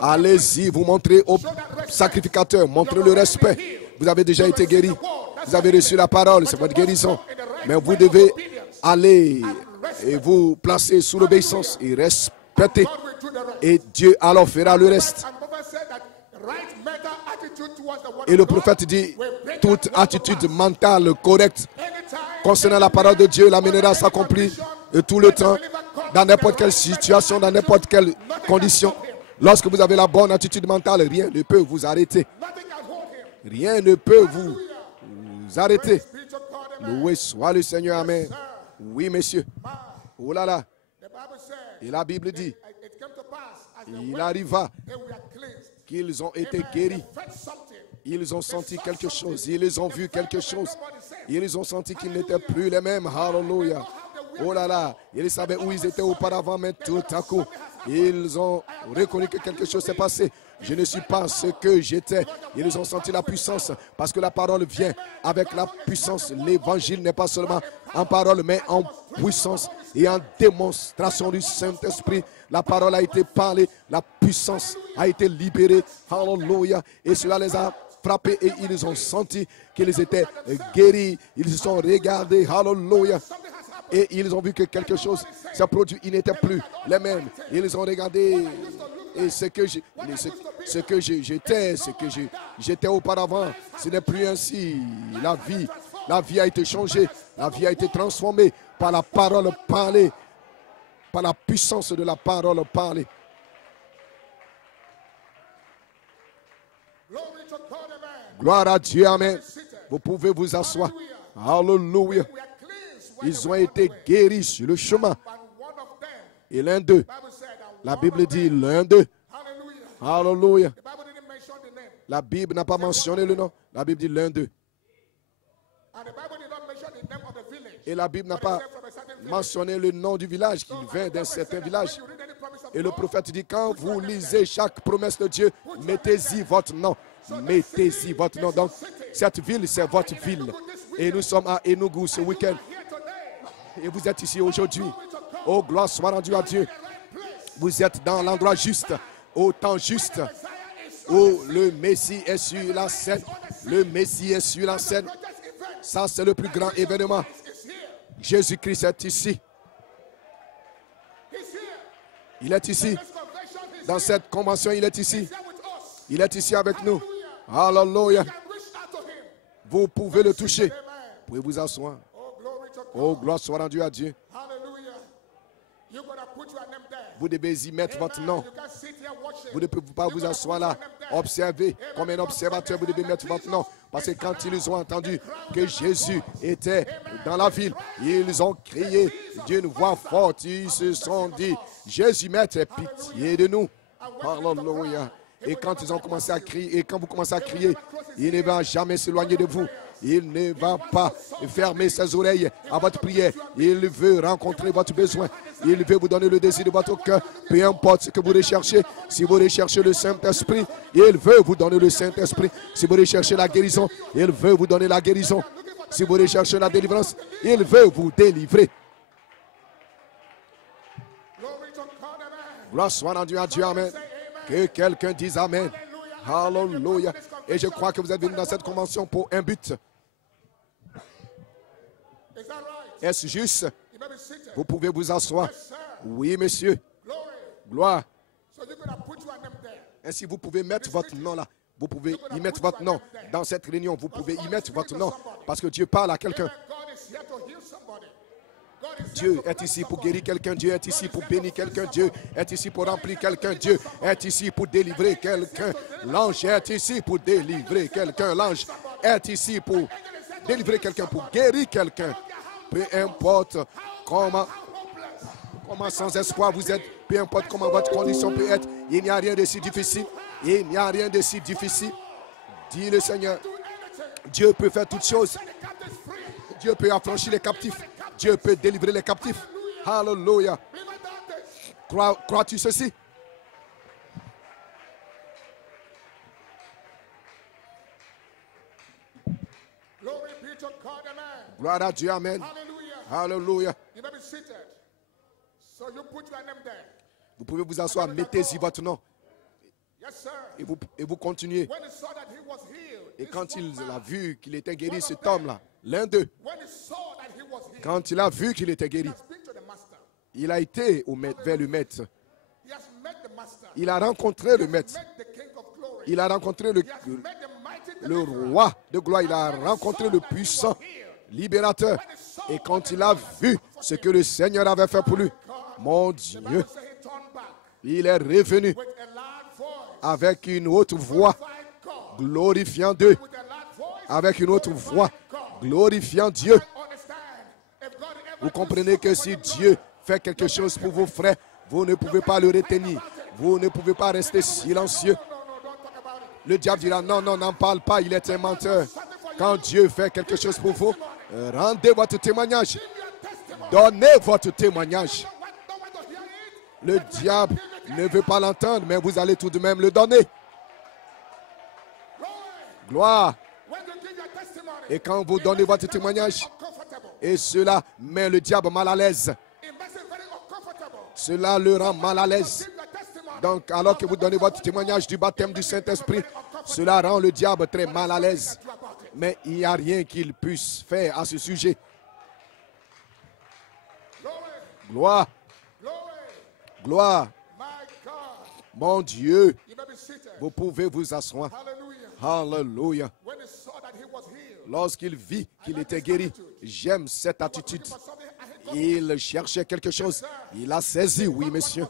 Allez-y, vous montrez au sacrificateur, montrez le respect. Vous avez déjà été guéri. Vous avez reçu la parole, c'est votre guérison. Mais vous devez aller et vous placer sous l'obéissance et respecter. Et Dieu alors fera le reste. Et le prophète dit, toute attitude mentale correcte concernant la parole de Dieu l'amènera à s'accomplir tout le temps, dans n'importe quelle situation, dans n'importe quelle condition. Lorsque vous avez la bonne attitude mentale, rien ne peut vous arrêter. Rien ne peut vous arrêter. Loué soit le Seigneur, amen. Oui, monsieur. Oh là là. Et la Bible dit, il arriva qu'ils ont été guéris. Ils ont senti quelque chose. Ils ont vu quelque chose. Ils ont senti qu'ils n'étaient plus les mêmes. Hallelujah. Oh là là. Ils savaient où ils étaient auparavant, mais tout à coup, ils ont reconnu que quelque chose s'est passé. Je ne suis pas ce que j'étais. Ils ont senti la puissance parce que la parole vient avec la puissance. L'évangile n'est pas seulement en parole, mais en puissance et en démonstration du Saint-Esprit. La parole a été parlée, la puissance a été libérée. Hallelujah. Et cela les a frappés et ils ont senti qu'ils étaient guéris. Ils se sont regardés. Hallelujah. Et ils ont vu que quelque chose s'est produit. Ils n'étaient plus les mêmes. Ils ont regardé. Et ce que j'étais, ce que j'étais auparavant, ce n'est plus ainsi. La vie a été changée. La vie a été transformée par la parole parlée. Par la puissance de la parole parlée. Gloire à Dieu, amen. Vous pouvez vous asseoir. Alléluia. Ils ont été guéris sur le chemin. Et l'un d'eux, la Bible dit l'un d'eux. Alléluia. La Bible n'a pas mentionné le nom. La Bible dit l'un d'eux. Et la Bible n'a pas mentionné le nom du village, qu'il vient d'un certain village. Et le prophète dit, quand vous lisez chaque promesse de Dieu, mettez-y votre nom. Mettez-y votre nom. Donc, cette ville, c'est votre ville. Et nous sommes à Enugu ce week-end. Et vous êtes ici aujourd'hui. Oh, gloire soit rendue à Dieu. Vous êtes dans l'endroit juste, au temps juste, où le Messie est sur la scène. Le Messie est sur la scène. Ça, c'est le plus grand événement. Jésus-Christ est ici. Il est ici. Dans cette convention, il est ici. Il est ici avec nous. Alléluia. Vous pouvez le toucher. Vous pouvez vous asseoir. Oh, gloire soit rendue à Dieu. Vous devez y mettre votre nom. Vous ne pouvez pas vous asseoir là, observer comme un observateur. Vous devez mettre votre nom. Parce que quand ils ont entendu que Jésus était dans la ville, ils ont crié d'une voix forte. Ils se sont dit, Jésus, maître, aie pitié de nous. Alléluia. Et quand ils ont commencé à crier, et quand vous commencez à crier, il ne va jamais s'éloigner de vous. Il ne va pas fermer ses oreilles à votre prière. Il veut rencontrer votre besoin. Il veut vous donner le désir de votre cœur. Peu importe ce que vous recherchez. Si vous recherchez le Saint-Esprit, il veut vous donner le Saint-Esprit. Si vous recherchez la guérison, il veut vous donner la guérison. Si vous recherchez la délivrance, il veut vous délivrer. Gloire soit rendue à Dieu, amen. Que quelqu'un dise amen. Alléluia. Et je crois que vous êtes venus dans cette convention pour un but. Est-ce juste? Vous pouvez vous asseoir. Oui, monsieur. Gloire. Ainsi, vous pouvez mettre votre nom là. Vous pouvez y mettre votre nom. Dans cette réunion, vous pouvez y mettre votre nom. Parce que Dieu parle à quelqu'un. Dieu est ici pour guérir quelqu'un. Dieu est ici pour bénir quelqu'un. Dieu est ici pour remplir quelqu'un. Dieu est ici pour délivrer quelqu'un. L'ange est ici pour délivrer quelqu'un. L'ange est ici pour délivrer quelqu'un, pour guérir quelqu'un. Peu importe comment sans espoir vous êtes, peu importe comment votre condition peut être, il n'y a rien de si difficile. Il n'y a rien de si difficile. Dit le Seigneur. Dieu peut faire toutes choses. Dieu peut affranchir les captifs. Dieu peut délivrer les captifs. Alléluia. Crois-tu ceci? Gloire à Dieu, amen. Alléluia. Vous pouvez vous asseoir, mettez-y votre nom. Et vous continuez. Et quand il a vu qu'il était guéri, cet homme-là, l'un d'eux, quand il a vu qu'il était guéri, il a été vers le maître. Il a rencontré le maître. Il a rencontré le roi de gloire. Il a rencontré le puissant libérateur. Et quand il a vu ce que le Seigneur avait fait pour lui, mon Dieu, il est revenu avec une autre voix, glorifiant Dieu. Avec une autre voix, glorifiant Dieu. Vous comprenez que si Dieu fait quelque chose pour vos frères, vous ne pouvez pas le retenir. Vous ne pouvez pas rester silencieux. Le diable dira non, non, n'en parle pas, il est un menteur. Quand Dieu fait quelque chose pour vous, rendez votre témoignage. Donnez votre témoignage. Le diable ne veut pas l'entendre, mais vous allez tout de même le donner. Gloire. Et quand vous donnez votre témoignage, et cela met le diable mal à l'aise. Cela le rend mal à l'aise. Donc, alors que vous donnez votre témoignage du baptême du Saint-Esprit, cela rend le diable très mal à l'aise. Mais il n'y a rien qu'il puisse faire à ce sujet. Gloire. Gloire. Mon Dieu, vous pouvez vous asseoir. Alléluia. Lorsqu'il vit qu'il était guéri, j'aime cette attitude. Il cherchait quelque chose. Il a saisi, oui, monsieur.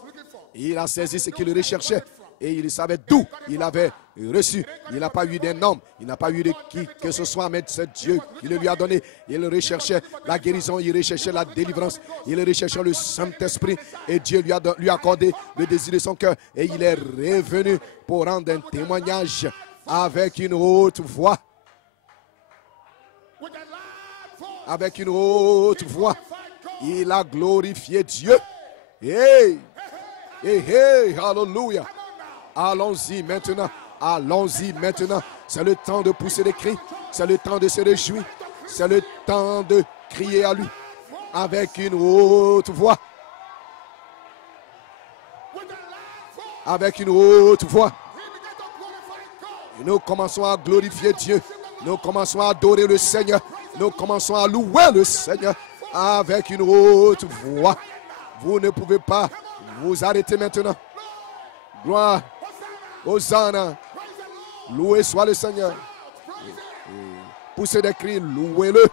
Il a saisi ce qu'il recherchait. Et il savait d'où il avait reçu. Il n'a pas eu d'un homme. Il n'a pas eu de qui que ce soit, mais c'est Dieu qui le lui a donné. Il recherchait la guérison. Il recherchait la délivrance. Il recherchait le Saint-Esprit. Et Dieu lui a accordé le désir de son cœur. Et il est revenu pour rendre un témoignage avec une haute voix. Avec une haute voix. Il a glorifié Dieu. Hey! Hey, hey, alléluia. Allons-y maintenant. Allons-y maintenant. C'est le temps de pousser des cris. C'est le temps de se réjouir. C'est le temps de crier à lui. Avec une haute voix. Avec une haute voix. Et nous commençons à glorifier Dieu. Nous commençons à adorer le Seigneur. Nous commençons à louer le Seigneur. Avec une haute voix. Vous ne pouvez pas vous arrêter maintenant. Gloire. Hosanna. Loué soit le Seigneur. Poussez des cris, louez-le.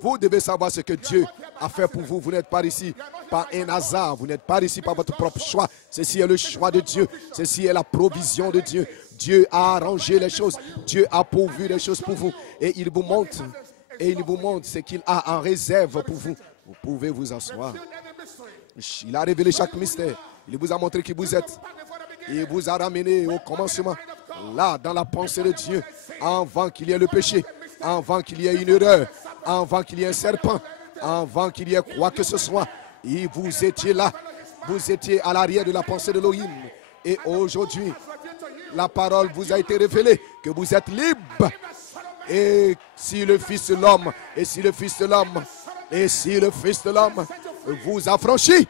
Vous devez savoir ce que Dieu a fait pour vous. Vous n'êtes pas ici par un hasard. Vous n'êtes pas ici par votre propre choix. Ceci est le choix de Dieu. Ceci est la provision de Dieu. Dieu a arrangé les choses. Dieu a pourvu les choses pour vous. Et il vous montre. Et il vous montre ce qu'il a en réserve pour vous. Vous pouvez vous asseoir. Il a révélé chaque mystère. Il vous a montré qui vous êtes. Il vous a ramené au commencement. Là, dans la pensée de Dieu. Avant qu'il y ait le péché. Avant qu'il y ait une erreur. Avant qu'il y ait un serpent. Avant qu'il y ait quoi que ce soit. Et vous étiez là. Vous étiez à l'arrière de la pensée de l'Élohim. Et aujourd'hui, la parole vous a été révélée. Que vous êtes libre. Et si le Fils de l'homme, et si le Fils de l'homme, et si le Fils de l'homme vous affranchit,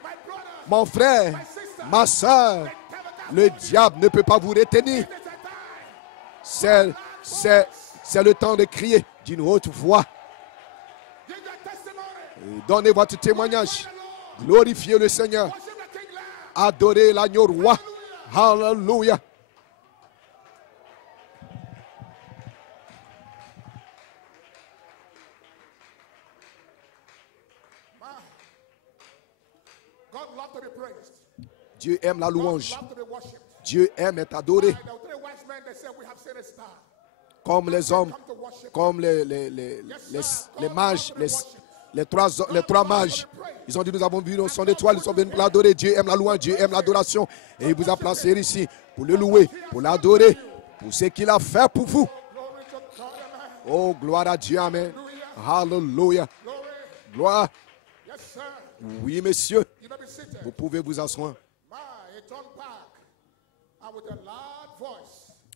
mon frère, ma soeur, le diable ne peut pas vous retenir. C'est le temps de crier d'une haute voix. Donnez votre témoignage. Glorifiez le Seigneur. Adorez l'agneau roi. Alléluia. Dieu aime la louange. Dieu aime être adoré. Comme les hommes, comme les mages, les trois mages. Ils ont dit, nous avons vu son étoile, ils sont venus pour l'adorer. Dieu aime la louange, Dieu aime l'adoration. Et il vous a placé ici pour le louer, pour l'adorer, pour ce qu'il a fait pour vous. Oh, gloire à Dieu, amen. Hallelujah. Gloire. Oui, monsieur. Vous pouvez vous asseoir.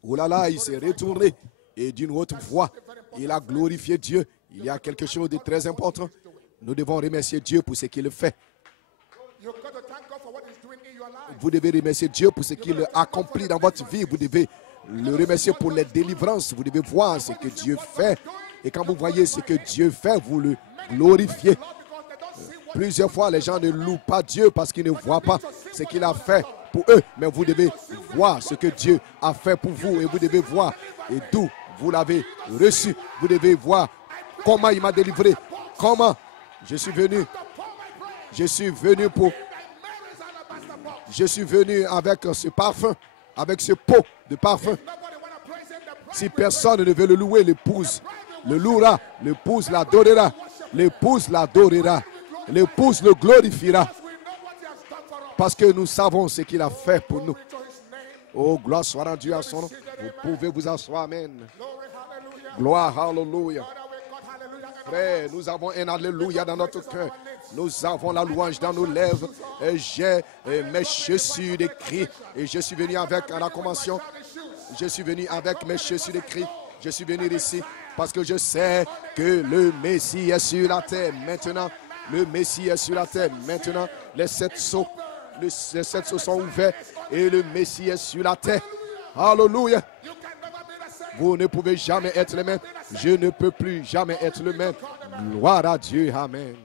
Oh là là, il s'est retourné et d'une haute voix, il a glorifié Dieu. Il y a quelque chose de très important. Nous devons remercier Dieu pour ce qu'il fait. Vous devez remercier Dieu pour ce qu'il a accompli dans votre vie. Vous devez le remercier pour les délivrances. Vous devez voir ce que Dieu fait. Et quand vous voyez ce que Dieu fait, vous le glorifiez. Plusieurs fois, les gens ne louent pas Dieu parce qu'ils ne voient pas ce qu'il a fait pour eux. Mais vous devez voir ce que Dieu a fait pour vous. Et vous devez voir et d'où vous l'avez reçu. Vous devez voir comment il m'a délivré. Comment je suis venu. Je suis venu pour... Je suis venu avec ce parfum, avec ce pot de parfum. Si personne ne veut le louer, l'épouse le louera, l'épouse l'adorera, l'épouse l'adorera, l'épouse le glorifiera. Parce que nous savons ce qu'il a fait pour nous. Oh, gloire soit rendue à son nom. Vous pouvez vous asseoir, amen. Gloire, alléluia. Frère, nous avons un alléluia dans notre cœur. Nous avons la louange dans nos lèvres. Et j'ai mes chaussures de cris. Et je suis venu avec, en acclamation, je suis venu avec mes chaussures de cris. Je suis venu ici parce que je sais que le Messie est sur la terre maintenant. Le Messie est sur la terre maintenant. Les 7 sceaux sont ouverts et le Messie est sur la terre. Alléluia. Vous ne pouvez jamais être le même. Je ne peux plus jamais être le même. Gloire à Dieu. Amen.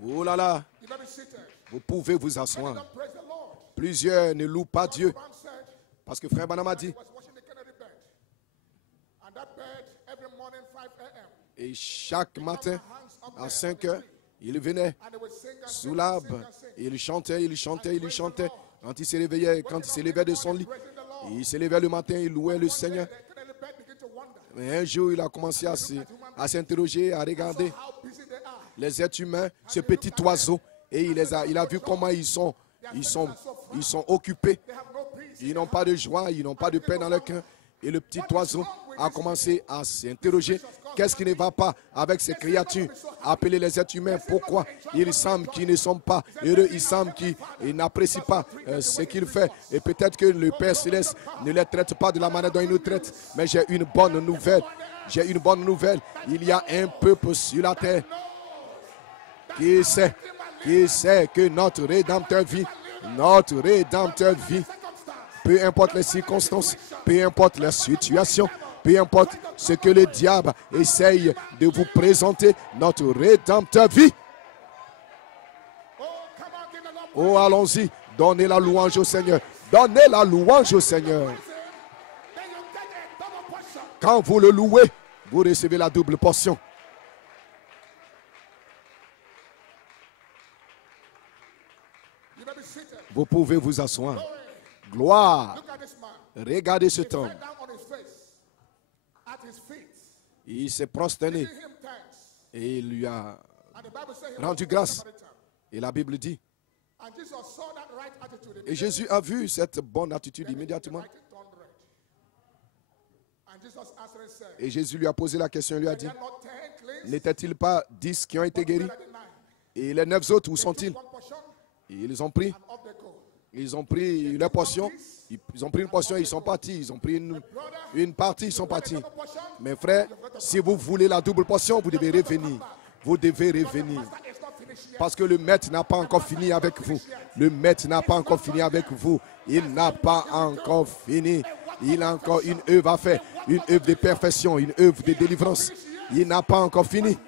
Oh là là. Vous pouvez vous asseoir. Plusieurs ne louent pas Dieu. Parce que Frère Branham a dit. Et chaque matin, à 5 heures, il venait sous l'arbre. Il chantait, il chantait, il chantait. Quand il se réveillait, quand il se levait de son lit, il se levait le matin, il louait le Seigneur. Mais un jour, il a commencé à s'interroger, à regarder les êtres humains, ce petit oiseau. Et il a vu comment ils sont occupés. Ils n'ont pas de joie, ils n'ont pas de paix dans leur cœur. Et le petit oiseau a commencé à s'interroger. Qu'est-ce qui ne va pas avec ces créatures appelées les êtres humains? Pourquoi il semble qu'ils ne sont pas heureux? Il semble qu'ils n'apprécient pas ce qu'il fait. Et peut-être que le Père Céleste ne les traite pas de la manière dont il nous traite. Mais j'ai une bonne nouvelle. J'ai une bonne nouvelle. Il y a un peuple sur la terre qui sait que notre Rédempteur vit. Notre Rédempteur vit. Peu importe les circonstances, peu importe la situation, peu importe ce que le diable essaye de vous présenter, notre Rédempteur vit. Oh, allons-y, donnez la louange au Seigneur. Donnez la louange au Seigneur. Quand vous le louez, vous recevez la double portion. Vous pouvez vous asseoir. Gloire. Regardez cet homme. Il s'est prosterné et il lui a rendu grâce. Et la Bible dit. Et Jésus a vu cette bonne attitude immédiatement. Et Jésus lui a posé la question, il lui a dit, n'était-il pas 10 qui ont été guéris? Et les 9 autres, où sont-ils? Ils ont pris leur portion. Ils ont pris une portion, ils sont partis. Ils ont pris une partie, ils sont partis. Mes frères, si vous voulez la double portion, vous devez revenir. Vous devez revenir. Parce que le maître n'a pas encore fini avec vous. Le maître n'a pas encore fini avec vous. Il n'a pas encore fini. Il a encore une œuvre à faire. Une œuvre de perfection, une œuvre de délivrance. Il n'a pas encore fini.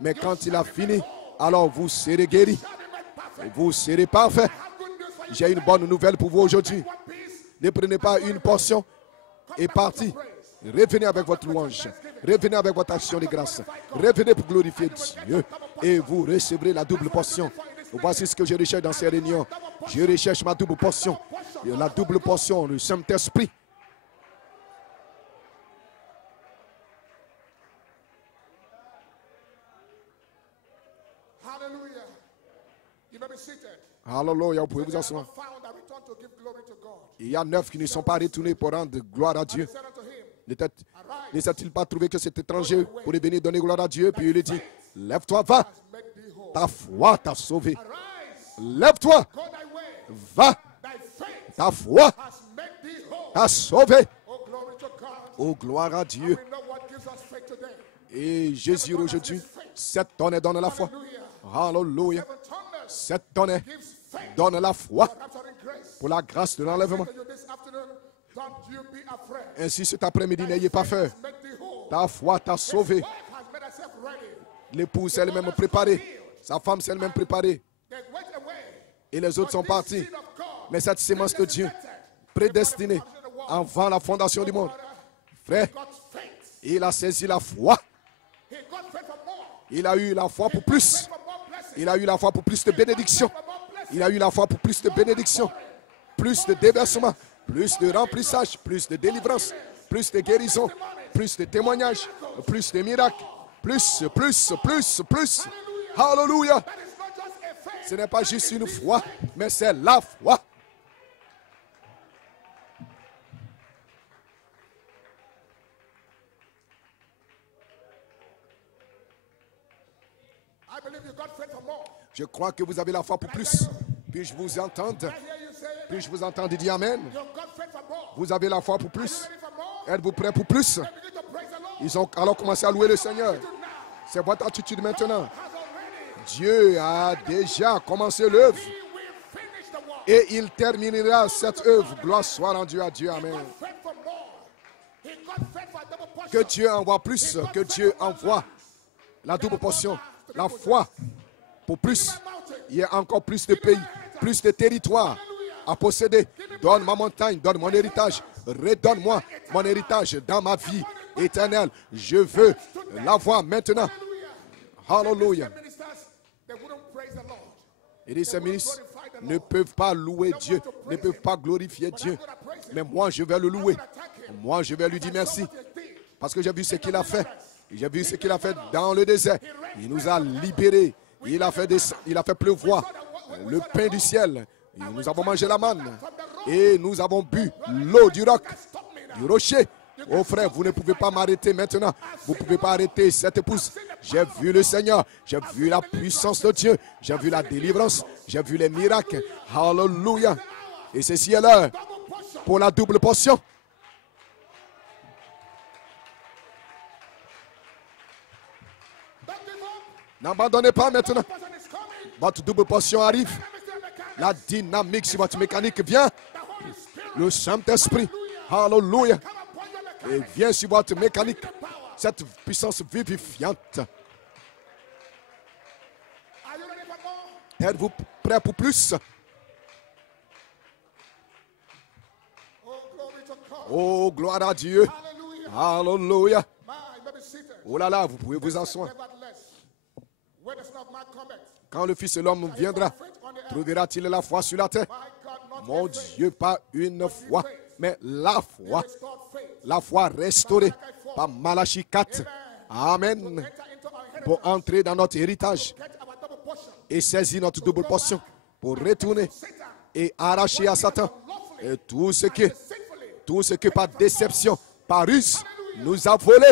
Mais quand il a fini, alors vous serez guéris. Vous serez parfait. J'ai une bonne nouvelle pour vous aujourd'hui. Ne prenez pas une portion et partez. Revenez avec votre louange. Revenez avec votre action de grâce. Revenez pour glorifier Dieu. Et vous recevrez la double portion. Voici ce que je recherche dans ces réunions. Je recherche ma double portion. La double portion, le Saint-Esprit. Alléluia, vous pouvez vous asseoir. Il y a 9 qui ne sont pas retournés pour rendre gloire à Dieu. Ne s'est-il pas trouvé que cet étranger pourrait venir donner gloire à Dieu? Puis il lui dit, lève-toi, va. Ta foi t'a sauvé. Lève-toi, va. Ta foi t'a sauvé. Oh, gloire à Dieu. Et Jésus aujourd'hui, cette tonne donne la foi. Alléluia. Cette tonne donne la foi pour la grâce de l'enlèvement. Ainsi cet après-midi, n'ayez pas peur. Ta foi t'a sauvé. L'épouse elle-même préparée. Sa femme s'est elle-même préparée. Et les autres sont partis. Mais cette sémence de Dieu, prédestinée avant la fondation du monde, frère, il a saisi la foi. Il a eu la foi pour plus. Il a eu la foi pour plus de bénédictions. Il a eu la foi pour plus de bénédictions. Plus de déversement. Plus de remplissage. Plus de délivrance. Plus de guérison. Plus de témoignages. Plus de miracles. Plus. Alléluia. Ce n'est pas juste une foi, mais c'est la foi. Je crois que vous avez la foi pour plus. Puis-je vous entendre? Puis-je vous entendre dire Amen? Vous avez la foi pour plus. Êtes-vous prêts pour plus? Ils ont alors commencé à louer le Seigneur. C'est votre attitude maintenant. Dieu a déjà commencé l'œuvre. Et il terminera cette œuvre. Gloire soit rendue à Dieu. Amen. Que Dieu envoie plus. Que Dieu envoie la double portion. La foi pour plus. Il y a encore plus de pays, plus de territoires à posséder. Donne ma montagne, donne mon héritage. Redonne-moi mon héritage dans ma vie éternelle. Je veux l'avoir maintenant. Hallelujah. Et ces ministres ne peuvent pas louer Dieu, ne peuvent pas glorifier Dieu. Mais moi, je vais le louer. Moi, je vais lui dire merci. Parce que j'ai vu ce qu'il a fait. J'ai vu ce qu'il a fait dans le désert. Il nous a libérés. Il a fait pleuvoir le pain du ciel. Et nous avons mangé la manne. Et nous avons bu l'eau du roc, du rocher. Oh frère, vous ne pouvez pas m'arrêter maintenant. Vous ne pouvez pas arrêter cette épouse. J'ai vu le Seigneur. J'ai vu la puissance de Dieu. J'ai vu la délivrance. J'ai vu les miracles. Alléluia. Et ceci est l'heure pour la double portion. N'abandonnez pas maintenant. Votre double portion arrive. La dynamique sur votre mécanique vient. Le Saint-Esprit. Alléluia. Et vient sur votre mécanique. Cette puissance vivifiante. Êtes-vous prêts pour plus? Oh, gloire à Dieu. Alléluia. Oh là là, vous pouvez vous asseoir. Quand le Fils de l'homme viendra, trouvera-t-il la foi sur la terre? Mon Dieu, pas une foi, mais la foi. La foi restaurée par Malachie 4. Amen. Pour entrer dans notre héritage et saisir notre double portion. Pour retourner et arracher à Satan et tout ce que par déception, par ruse, nous a volé.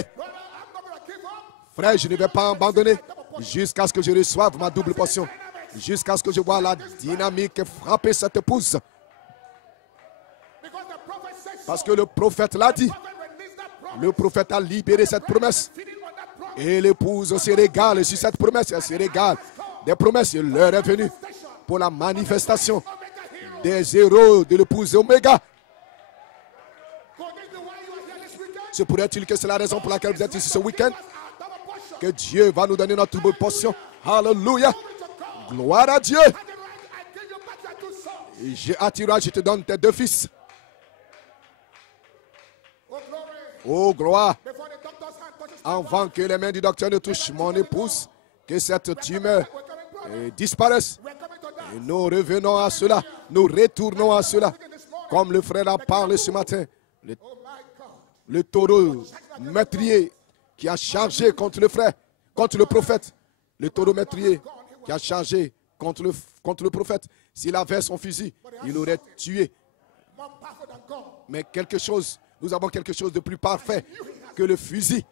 Frère, je ne vais pas abandonner jusqu'à ce que je reçoive ma double portion. Jusqu'à ce que je vois la dynamique frapper cette épouse. Parce que le prophète l'a dit. Le prophète a libéré cette promesse. Et l'épouse se régale sur cette promesse. Elle se régale des promesses. L'heure est venue pour la manifestation des héros de l'épouse Oméga. Se pourrait-il que c'est la raison pour laquelle vous êtes ici ce week-end? Que Dieu va nous donner notre double portion. Alléluia. Gloire à Dieu. J'ai attiré, je te donne tes deux fils. Oh, gloire. Avant que les mains du docteur ne touchent mon épouse, que cette tumeur disparaisse. Et nous revenons à cela. Nous retournons à cela. Comme le frère a parlé ce matin. Le taureau meurtrier qui a chargé contre le frère, contre le prophète. Le taureau meurtrier qui a chargé contre le prophète. S'il avait son fusil, il aurait tué. Mais nous avons quelque chose de plus parfait que le fusil.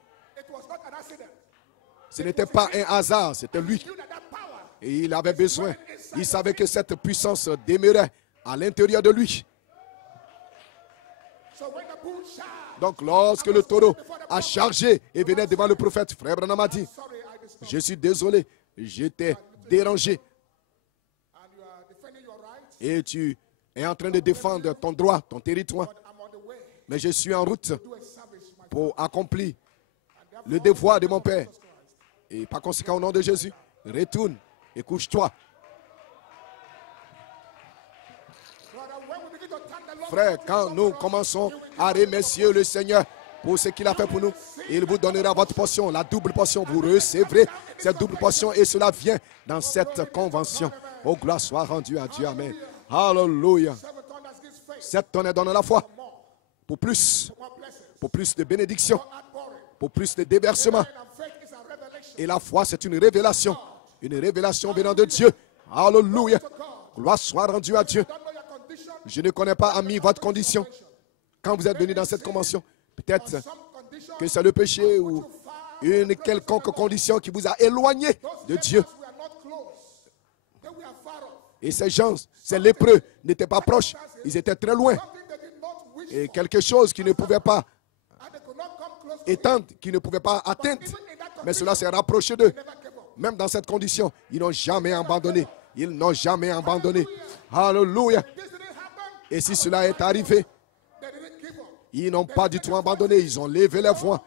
Ce n'était pas un hasard, c'était lui. Et il avait besoin. Il savait que cette puissance demeurait à l'intérieur de lui. Donc lorsque le taureau a chargé et venait devant le prophète, frère Branham a dit, je suis désolé, j'étais dérangé. Et tu es en train de défendre ton droit, ton territoire. Mais je suis en route pour accomplir le devoir de mon Père. Et par conséquent, au nom de Jésus, retourne et couche-toi. Frère, quand nous commençons à remercier le Seigneur pour ce qu'il a fait pour nous, il vous donnera votre portion, la double portion. Vous recevrez cette double portion et cela vient dans cette convention. Oh, gloire soit rendue à Dieu. Amen. Alléluia. 7 tonnes donnent la foi pour plus de bénédictions, pour plus de déversement. Et la foi, c'est une révélation venant de Dieu. Alléluia. Gloire soit rendue à Dieu. Je ne connais pas, ami, votre condition. Quand vous êtes venu dans cette convention, peut-être que c'est le péché ou une quelconque condition qui vous a éloigné de Dieu. Et ces gens, ces lépreux, n'étaient pas proches. Ils étaient très loin. Et quelque chose qui ne pouvait pas éteindre, qui ne pouvait pas atteindre. Mais cela s'est rapproché d'eux. Même dans cette condition, ils n'ont jamais abandonné. Ils n'ont jamais abandonné. Alléluia. Et si cela est arrivé, ils n'ont pas du tout abandonné. Ils ont levé les voix.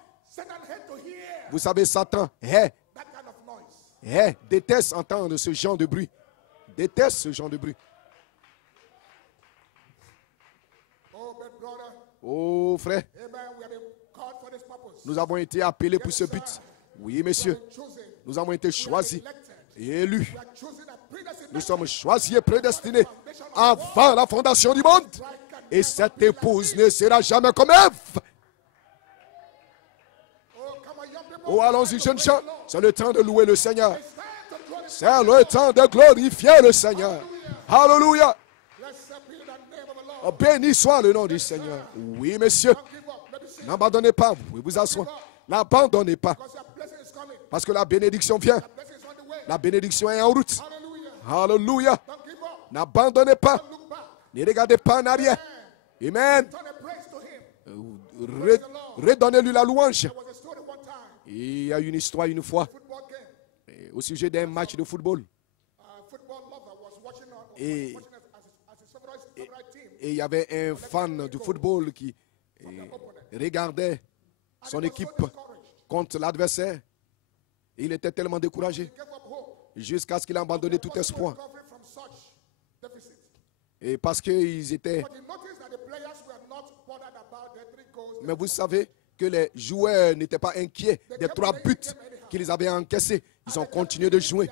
Vous savez, Satan déteste entendre ce genre de bruit. Déteste ce genre de bruit. Oh, frère, nous avons été appelés pour ce but. Oui, messieurs, nous avons été choisis et élus. Nous sommes choisis et prédestinés avant la fondation du monde. Et cette épouse ne sera jamais comme Ève. Oh, allons-y, jeunes gens. C'est le temps de louer le Seigneur. C'est le temps de glorifier le Seigneur. Alléluia. Oh, béni soit le nom du Seigneur. Oui, messieurs. N'abandonnez pas. Vous pouvez vous asseoir. N'abandonnez pas. Parce que la bénédiction vient. La bénédiction est en route. Alléluia. N'abandonnez pas. Ne regardez pas en arrière. Amen. Redonnez-lui la louange. Il y a une histoire une fois au sujet d'un match de football. Et il y avait un fan du football qui regardait son équipe contre l'adversaire. Il était tellement découragé jusqu'à ce qu'il ait abandonné tout espoir. Et parce qu'ils étaient... Mais vous savez que les joueurs n'étaient pas inquiets des 3 buts qu'ils avaient encaissés. Ils ont continué de jouer.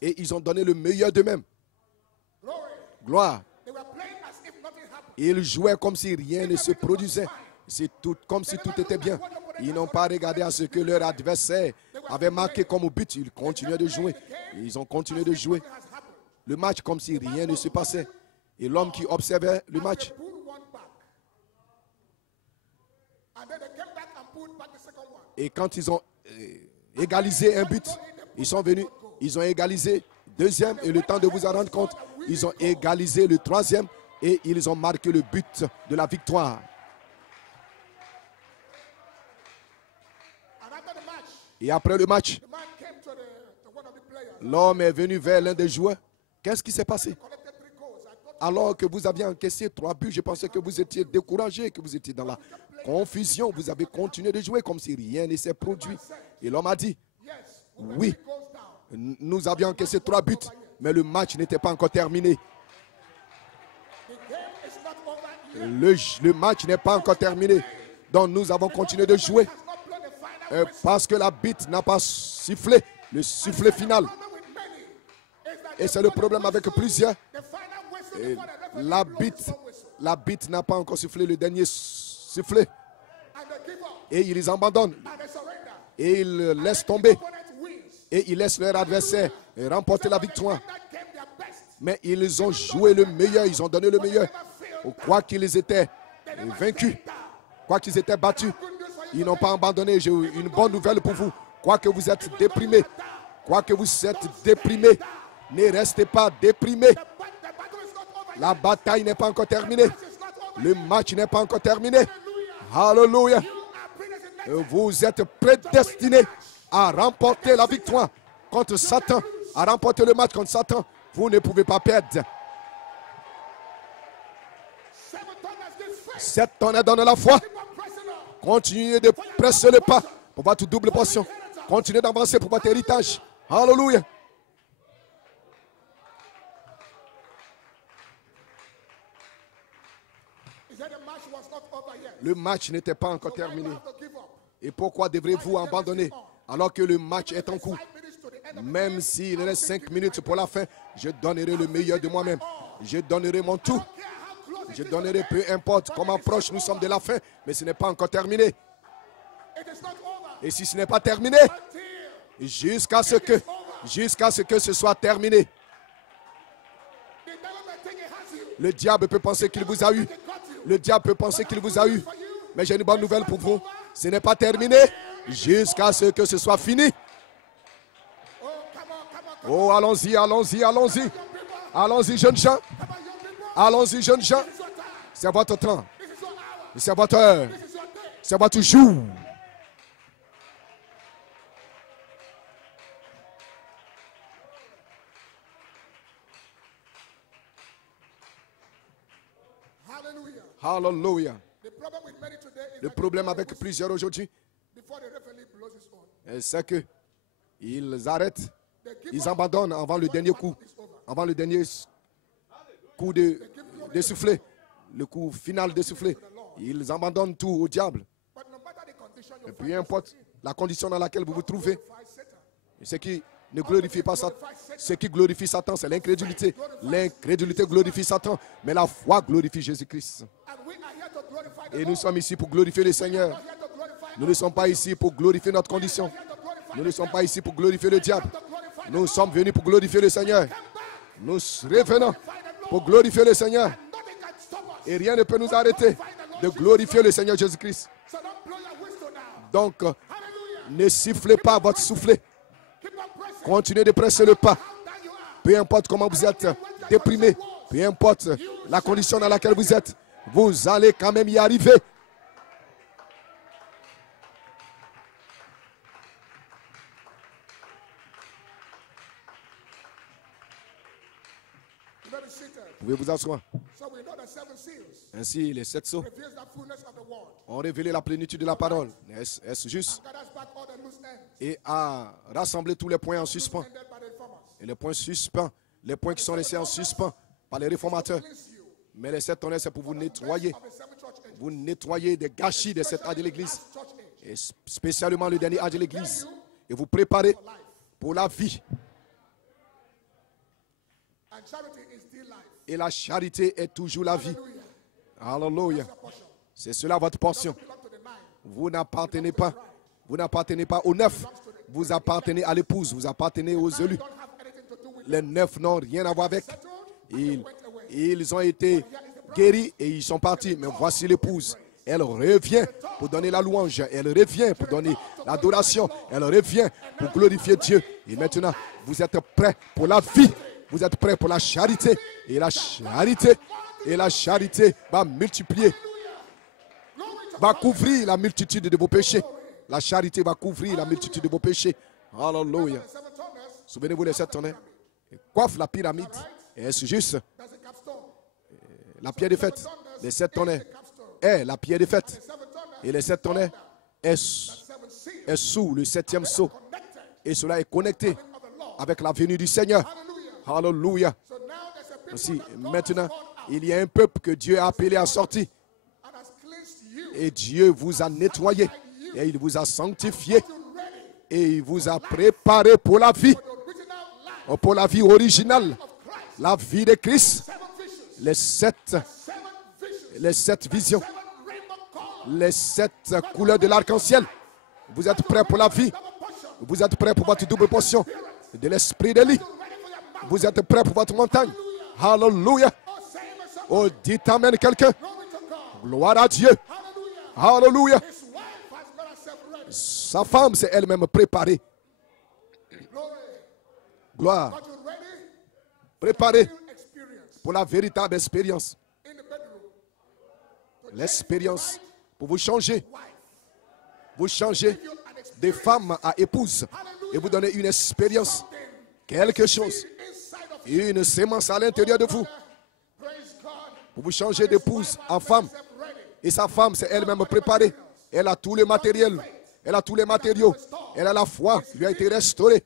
Et ils ont donné le meilleur d'eux-mêmes. Gloire. Ils jouaient comme si rien ne se produisait. C'est tout, comme si tout était bien. Ils n'ont pas regardé à ce que leur adversaire avait marqué comme but. Ils continuaient de jouer. Ils ont continué de jouer le match comme si rien ne se passait. Et l'homme qui observait le match, et quand ils ont égalisé un but, ils sont venus, ils ont égalisé deuxième, et le temps de vous en rendre compte, ils ont égalisé le troisième, et ils ont marqué le but de la victoire. Et après le match, l'homme est venu vers l'un des joueurs. Qu'est-ce qui s'est passé? Alors que vous aviez encaissé 3 buts, je pensais que vous étiez découragé, que vous étiez dans la confusion. Vous avez continué de jouer comme si rien ne s'est produit. Et l'homme a dit, oui, nous avions encaissé 3 buts, mais le match n'était pas encore terminé. Le match n'est pas encore terminé. Donc nous avons continué de jouer parce que l'arbitre n'a pas sifflé le sifflet final. Et c'est le problème avec plusieurs. L'arbitre n'a pas encore sifflé le dernier sifflet. Et ils abandonnent. Et ils laissent tomber. Et ils laissent leur adversaire remporter la victoire. Mais ils ont joué le meilleur. Ils ont donné le meilleur. Quoi qu'ils étaient vaincus, quoi qu'ils étaient battus, ils n'ont pas abandonné. J'ai une bonne nouvelle pour vous. Quoi que vous êtes déprimé, ne restez pas déprimé. La bataille n'est pas encore terminée. Le match n'est pas encore terminé. Alléluia. Vous êtes prédestinés à remporter la victoire contre Satan, à remporter le match contre Satan. Vous ne pouvez pas perdre. 7 tonnes donne la foi. Continuez de presser le pas pour votre double portion. Continuez d'avancer pour votre héritage. Alléluia. Le match n'était pas encore terminé. Et pourquoi devrez-vous abandonner alors que le match est en cours? Même s'il reste 5 minutes pour la fin, je donnerai le meilleur de moi-même. Je donnerai mon tout. Je donnerai peu importe comment proche nous sommes de la fin, mais ce n'est pas encore terminé. Et si ce n'est pas terminé, jusqu'à ce que ce soit terminé. Le diable peut penser qu'il vous a eu. Le diable peut penser qu'il vous a eu. Mais j'ai une bonne nouvelle pour vous. Ce n'est pas terminé jusqu'à ce que ce soit fini. Oh, allons-y, allons-y, allons-y. Allons-y, jeunes gens. Allons-y, jeunes gens. C'est votre temps. C'est votre heure. C'est votre jour. Hallelujah. Le problème avec plusieurs aujourd'hui, c'est que ils arrêtent, ils abandonnent avant le dernier coup, avant le dernier coup de soufflet, le coup final de soufflet. Ils abandonnent tout au diable. Et peu importe la condition dans laquelle vous vous trouvez, ce qui ne glorifie pas Satan, ce qui glorifie Satan, c'est l'incrédulité. L'incrédulité glorifie Satan, mais la foi glorifie Jésus-Christ. Et nous sommes ici pour glorifier le Seigneur. Nous ne sommes pas ici pour glorifier notre condition. Nous ne sommes pas ici pour glorifier le diable. Nous sommes venus pour glorifier le Seigneur. Nous revenons pour glorifier le Seigneur. Et rien ne peut nous arrêter de glorifier le Seigneur Jésus-Christ. Donc, ne sifflez pas votre soufflet. Continuez de presser le pas. Peu importe comment vous êtes déprimé, peu importe la condition dans laquelle vous êtes, vous allez quand même y arriver. Vous pouvez vous asseoir. Ainsi, les 7 sceaux ont révélé la plénitude de la parole. Est-ce juste? Et a rassemblé tous les points en suspens. Et les points suspens, les points qui sont laissés en suspens par les réformateurs. Mais les 7 tonnerres, c'est pour vous nettoyer. Vous nettoyer des gâchis de cet âge de l'Église. Et spécialement le dernier âge de l'Église. Et vous préparer pour la vie. Et la charité est toujours la vie. Alléluia. C'est cela votre portion. Vous n'appartenez pas. Vous n'appartenez pas aux neufs. Vous appartenez à l'épouse. Vous appartenez aux élus. Les neufs n'ont rien à voir avec. Ils ont été guéris et ils sont partis. Mais voici l'épouse. Elle revient pour donner la louange. Elle revient pour donner l'adoration. Elle revient pour glorifier Dieu. Et maintenant, vous êtes prêts pour la vie. Vous êtes prêts pour la charité. Et la charité va multiplier. Va couvrir la multitude de vos péchés. La charité va couvrir la multitude de vos péchés. Alléluia. Souvenez-vous des 7 tonnerres. Coiffe la pyramide. Est-ce juste? La pierre de fête. Les 7 tonnerres est la pierre de fête. Et les 7 tonnerres est sous le 7e sceau. Et cela est connecté avec la venue du Seigneur. Alléluia. Ainsi, maintenant, il y a un peuple que Dieu a appelé à sortir. Et Dieu vous a nettoyé. Et il vous a sanctifié. Et il vous a préparé pour la vie. Pour la vie originale. La vie de Christ. Les 7 visions. Les 7 couleurs de l'arc-en-ciel. Vous êtes prêts pour la vie. Vous êtes prêts pour votre double portion de l'esprit d'Élie. Vous êtes prêts pour votre montagne. Alléluia. Oh, dites amen quelqu'un. Gloire à Dieu. Alléluia. Sa femme s'est elle-même préparée. Gloire. Préparée pour la véritable expérience. l'expérience pour vous changer. Vous changez de femme à épouse et vous donnez une expérience, quelque chose, une sémence à l'intérieur de vous. Pour vous changer d'épouse en femme. Et sa femme, c'est elle-même préparée. Elle a tout le matériel. Elle a tous les matériaux. Elle a la foi qui lui a été restaurée.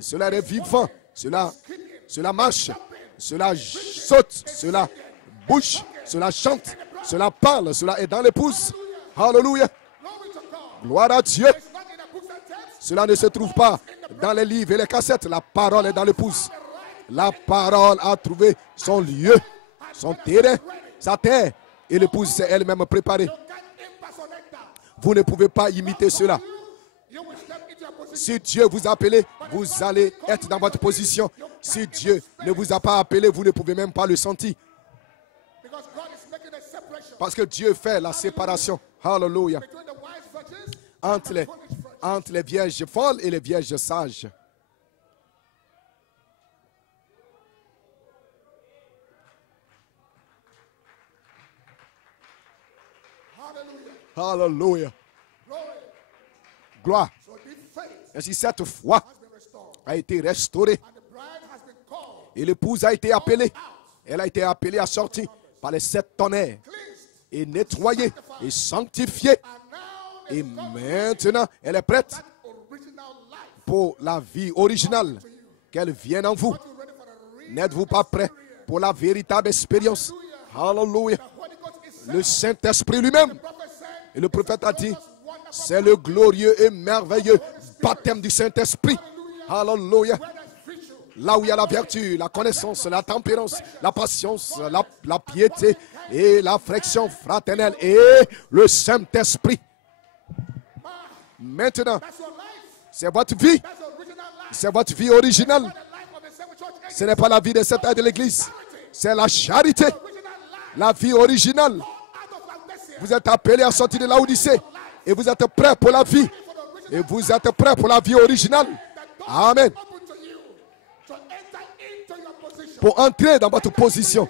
Cela est vivant. Cela marche. Cela saute. Cela bouge. Cela chante. Cela parle. Cela est dans l'épouse. Alléluia. Gloire à Dieu. Cela ne se trouve pas dans les livres et les cassettes. La parole est dans l'épouse. La parole a trouvé son lieu, son terrain, sa terre. Et l'épouse s'est elle-même préparée. Vous ne pouvez pas imiter cela. Si Dieu vous a appelé, vous allez être dans votre position. Si Dieu ne vous a pas appelé, vous ne pouvez même pas le sentir. Parce que Dieu fait la séparation. Hallelujah. Entre les vierges folles et les vierges sages. Hallelujah. Gloire. Ainsi, cette foi a été restaurée. Et l'épouse a été appelée. Elle a été appelée à sortir par les 7 tonnerres. Et nettoyée et sanctifiée. Et maintenant, elle est prête pour la vie originale. Qu'elle vienne en vous. N'êtes-vous pas prêt pour la véritable expérience? Hallelujah. Le Saint-Esprit lui-même. Et le prophète a dit, c'est le glorieux et merveilleux baptême du Saint-Esprit. Hallelujah. Là où il y a la vertu, la connaissance, la tempérance, la patience, la piété et l'affection fraternelle et le Saint-Esprit. Maintenant, c'est votre vie. C'est votre vie originale. Ce n'est pas la vie de cette âge de l'Église. C'est la charité. La vie originale. Vous êtes appelés à sortir de l'Odyssée. Et vous êtes prêts pour la vie. Et vous êtes prêts pour la vie originale. Amen. Pour entrer dans votre position.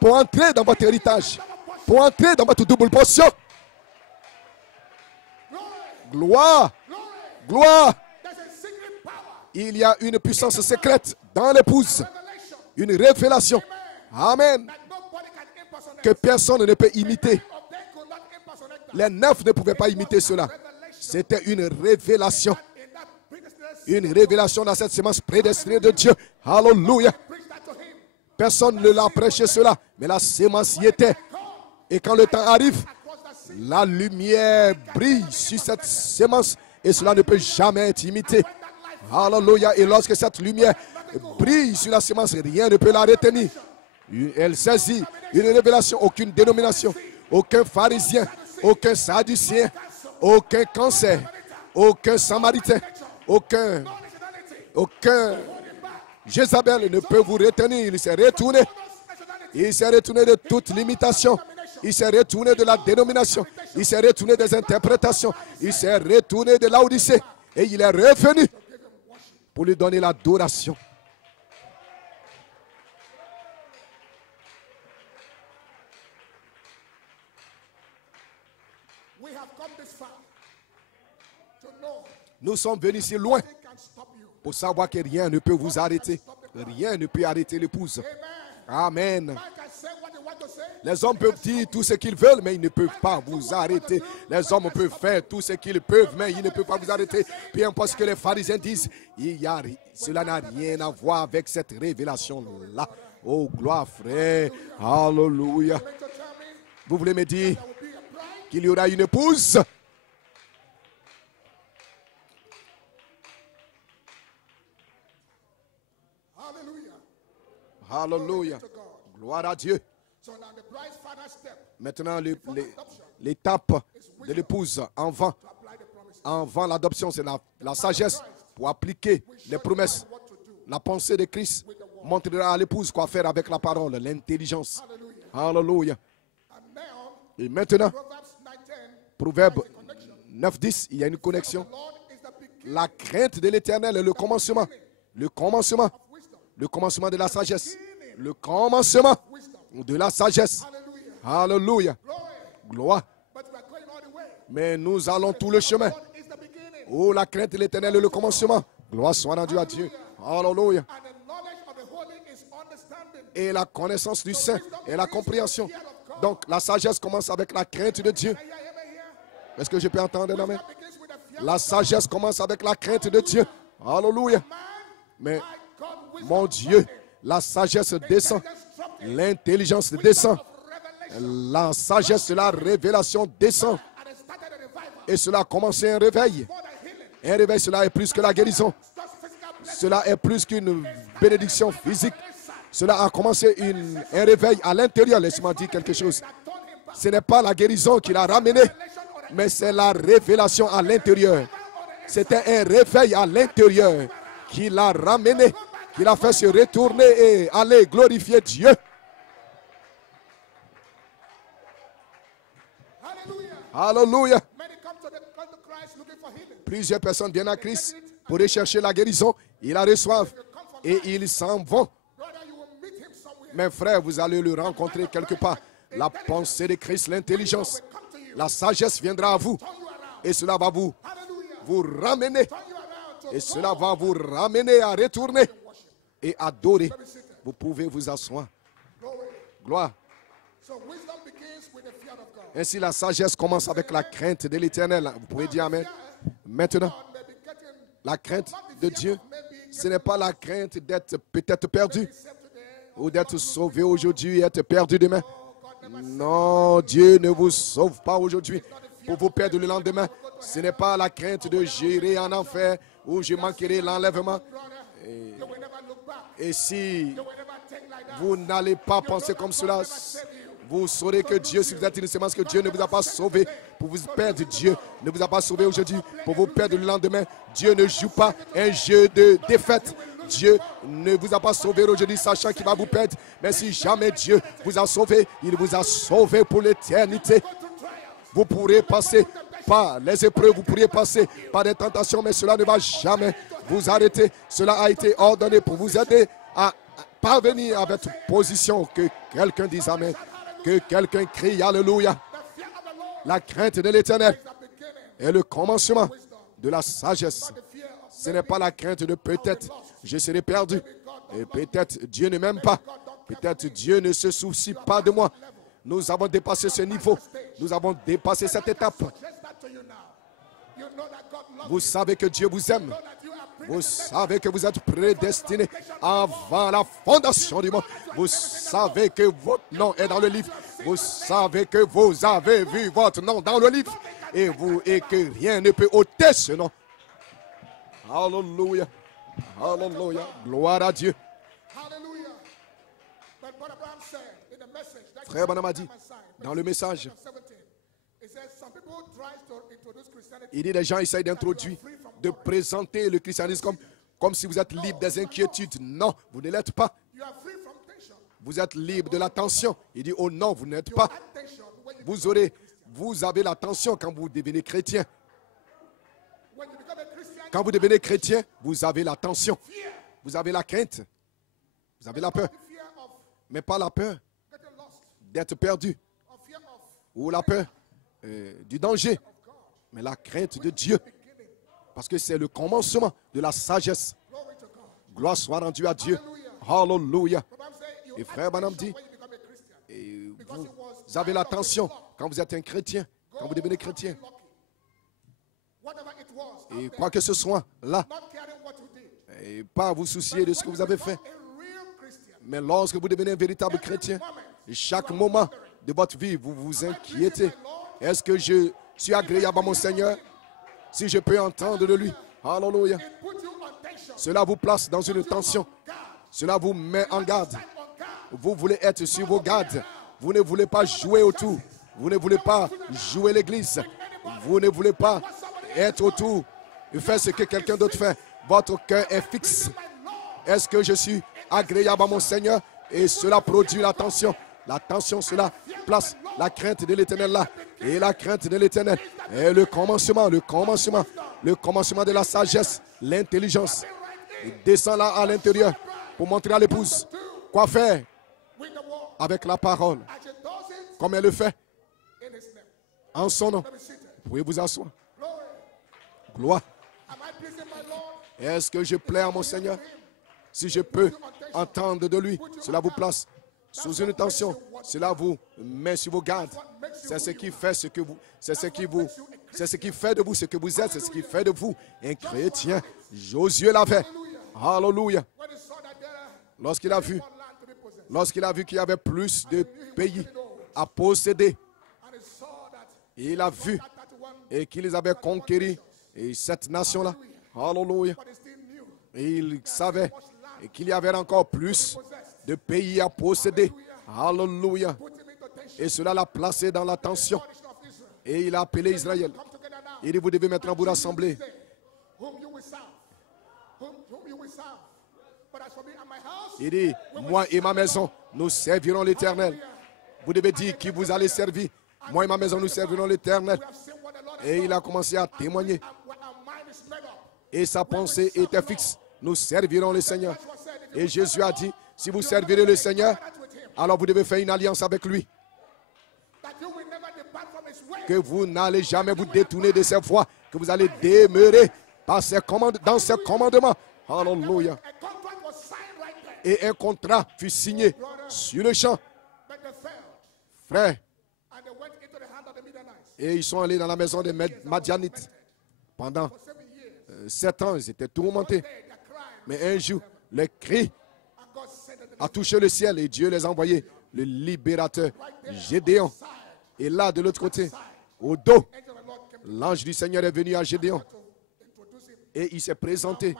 Pour entrer dans votre héritage. Pour entrer dans votre double portion. Gloire. Gloire. Il y a une puissance secrète dans l'épouse. Une révélation. Amen. Que personne ne peut imiter. Les 9 ne pouvaient pas imiter cela. C'était une révélation. Une révélation dans cette semence prédestinée de Dieu. Alléluia. Personne ne l'a prêché cela. Mais la semence y était. Et quand le temps arrive, la lumière brille sur cette semence. Et cela ne peut jamais être imité. Alléluia. Et lorsque cette lumière brille sur la semence, rien ne peut la retenir. Elle saisit une révélation. Aucune dénomination, aucun pharisien, aucun sadducéen, aucun cancer, aucun samaritain, aucun Jézabel ne peut vous retenir. Il s'est retourné. Il s'est retourné de toute limitation. Il s'est retourné de la dénomination. Il s'est retourné des interprétations. Il s'est retourné de l'Odyssée. Et il est revenu pour lui donner l'adoration. Nous sommes venus si loin pour savoir que rien ne peut vous arrêter. Rien ne peut arrêter l'épouse. Amen. Les hommes peuvent dire tout ce qu'ils veulent, mais ils ne peuvent pas vous arrêter. Les hommes peuvent faire tout ce qu'ils peuvent, mais ils ne peuvent pas vous arrêter. Peu importe ce que les pharisiens disent, cela n'a rien à voir avec cette révélation-là. Oh, gloire, frère. Alléluia. Vous voulez me dire qu'il y aura une épouse? Alléluia. Gloire à Dieu. Maintenant, l'étape de l'épouse avant l'adoption, c'est la sagesse pour appliquer les promesses. La pensée de Christ montrera à l'épouse quoi faire avec la parole, l'intelligence. Alléluia. Et maintenant, Proverbe 9:10, il y a une connexion. La crainte de l'Éternel est le commencement. Le commencement. Le commencement de la sagesse. Le commencement de la sagesse. Alléluia. Gloire. Mais nous allons tout le chemin. Oh, la crainte de l'Éternel est le commencement. Gloire soit rendue à Dieu. Alléluia. Et la connaissance du Saint et la compréhension. Donc, la sagesse commence avec la crainte de Dieu. Est-ce que je peux entendre, amen? La sagesse commence avec la crainte de Dieu. Alléluia. Mais, mon Dieu, la sagesse descend. L'intelligence descend. La sagesse de la révélation descend. Et cela a commencé un réveil. Un réveil, cela est plus que la guérison. Cela est plus qu'une bénédiction physique. Cela a commencé un réveil à l'intérieur. Laisse-moi dire quelque chose. Ce n'est pas la guérison qui l'a ramené, mais c'est la révélation à l'intérieur. C'était un réveil à l'intérieur qui l'a ramené, qui l'a fait se retourner et aller glorifier Dieu. Alléluia. Plusieurs personnes viennent à Christ pour rechercher la guérison. Ils la reçoivent et ils s'en vont. Mes frères, vous allez le rencontrer quelque part. La pensée de Christ, l'intelligence, la sagesse viendra à vous. Et cela va vous ramener. Et cela va vous ramener à retourner et adorer. Vous pouvez vous asseoir. Gloire. Ainsi, la sagesse commence avec la crainte de l'Éternel. Vous pouvez dire Amen. Maintenant, la crainte de Dieu, ce n'est pas la crainte d'être peut-être perdu ou d'être sauvé aujourd'hui et être perdu demain. Non, Dieu ne vous sauve pas aujourd'hui pour vous perdre le lendemain. Ce n'est pas la crainte de gérer en enfer où je manquerai l'enlèvement. Et si vous n'allez pas penser comme cela, vous saurez que Dieu, si vous êtes une sémence, que Dieu ne vous a pas sauvé pour vous perdre. Dieu ne vous a pas sauvé aujourd'hui pour vous perdre le lendemain. Dieu ne joue pas un jeu de défaite. Dieu ne vous a pas sauvé aujourd'hui sachant qu'il va vous perdre. Mais si jamais Dieu vous a sauvé, il vous a sauvé pour l'éternité. Vous pourrez passer par les épreuves, vous pourriez passer par des tentations, mais cela ne va jamais vous arrêter. Cela a été ordonné pour vous aider à parvenir à votre position. Que quelqu'un dise Amen. Que quelqu'un crie Alléluia. La crainte de l'Éternel est le commencement de la sagesse. Ce n'est pas la crainte de peut-être je serai perdu. Et peut-être Dieu ne m'aime pas. Peut-être Dieu ne se soucie pas de moi. Nous avons dépassé ce niveau. Nous avons dépassé cette étape. Vous savez que Dieu vous aime. Vous savez que vous êtes prédestinés avant la fondation du monde. Vous savez que votre nom est dans le livre. Vous savez que vous avez vu votre nom dans le livre. Et que rien ne peut ôter ce nom. Alléluia. Alléluia. Gloire à Dieu. Frère Branham a dit dans le message, il dit les gens essayent d'introduire, de présenter le christianisme comme si vous êtes libre des inquiétudes. Non, vous ne l'êtes pas. Vous êtes libre de la tension. Il dit, oh non, vous n'êtes pas. Vous avez la tension quand vous devenez chrétien. Quand vous devenez chrétien, vous avez la tension. Vous avez la crainte. Vous avez la peur. Mais pas la peur d'être perdu. Ou la peur du danger. Mais la crainte de Dieu. Parce que c'est le commencement de la sagesse. Gloire soit rendue à Dieu. Hallelujah. Et frère Branham dit, et vous avez l'attention quand vous êtes un chrétien, quand vous devenez chrétien. Et quoi que ce soit là, et pas vous soucier de ce que vous avez fait. Mais lorsque vous devenez un véritable chrétien, chaque moment de votre vie, vous vous inquiétez. Est-ce que je suis agréable à mon Seigneur? Si je peux entendre de lui. Alléluia. Cela vous place dans une tension. Cela vous met en garde. Vous voulez être sur vos gardes. Vous ne voulez pas jouer autour. Vous ne voulez pas jouer l'église. Vous ne voulez pas être autour et faire ce que quelqu'un d'autre fait. Votre cœur est fixe. Est-ce que je suis agréable à mon Seigneur? Et cela produit la tension. La tension, cela place la crainte de l'Éternel là. Et la crainte de l'Éternel est le commencement de la sagesse, l'intelligence. Il descend là à l'intérieur pour montrer à l'épouse quoi faire avec la parole. Comme elle le fait En son nom. Vous pouvez vous asseoir. Gloire. Est-ce que je plais à mon Seigneur? Si je peux entendre de lui, cela vous place sous une tension. Cela vous met sur vos gardes. C'est ce qui fait ce que vous, c'est ce qui fait de vous ce que vous êtes, c'est ce qui fait de vous un chrétien. Josué l'avait. Alléluia. Lorsqu'il a vu qu'il y avait plus de pays à posséder, il a vu et qu'ils avaient conquéri cette nation-là. Alléluia. Et il savait qu'il y avait encore plus de pays à posséder. Alléluia. Et cela l'a placé dans la tension. Et il a appelé Israël. Il dit, vous devez maintenant vous rassembler. Il dit, moi et ma maison, nous servirons l'Éternel. Vous devez dire qui vous allez servir. Moi et ma maison, nous servirons l'Éternel. Et il a commencé à témoigner. Et sa pensée était fixe. Nous servirons le Seigneur. Et Jésus a dit, si vous servirez le Seigneur, alors vous devez faire une alliance avec lui. Que vous n'allez jamais vous détourner de ses voies. Que vous allez demeurer dans ses commandements. Alléluia. Et un contrat fut signé sur le champ. Frère. Et ils sont allés dans la maison des Madianites. Pendant 7 ans, ils étaient tourmentés. Mais un jour, le cri a touché le ciel et Dieu les a envoyés. Le libérateur Gédéon. Et là, de l'autre côté, au dos, l'ange du Seigneur est venu à Gédéon. Et il s'est présenté.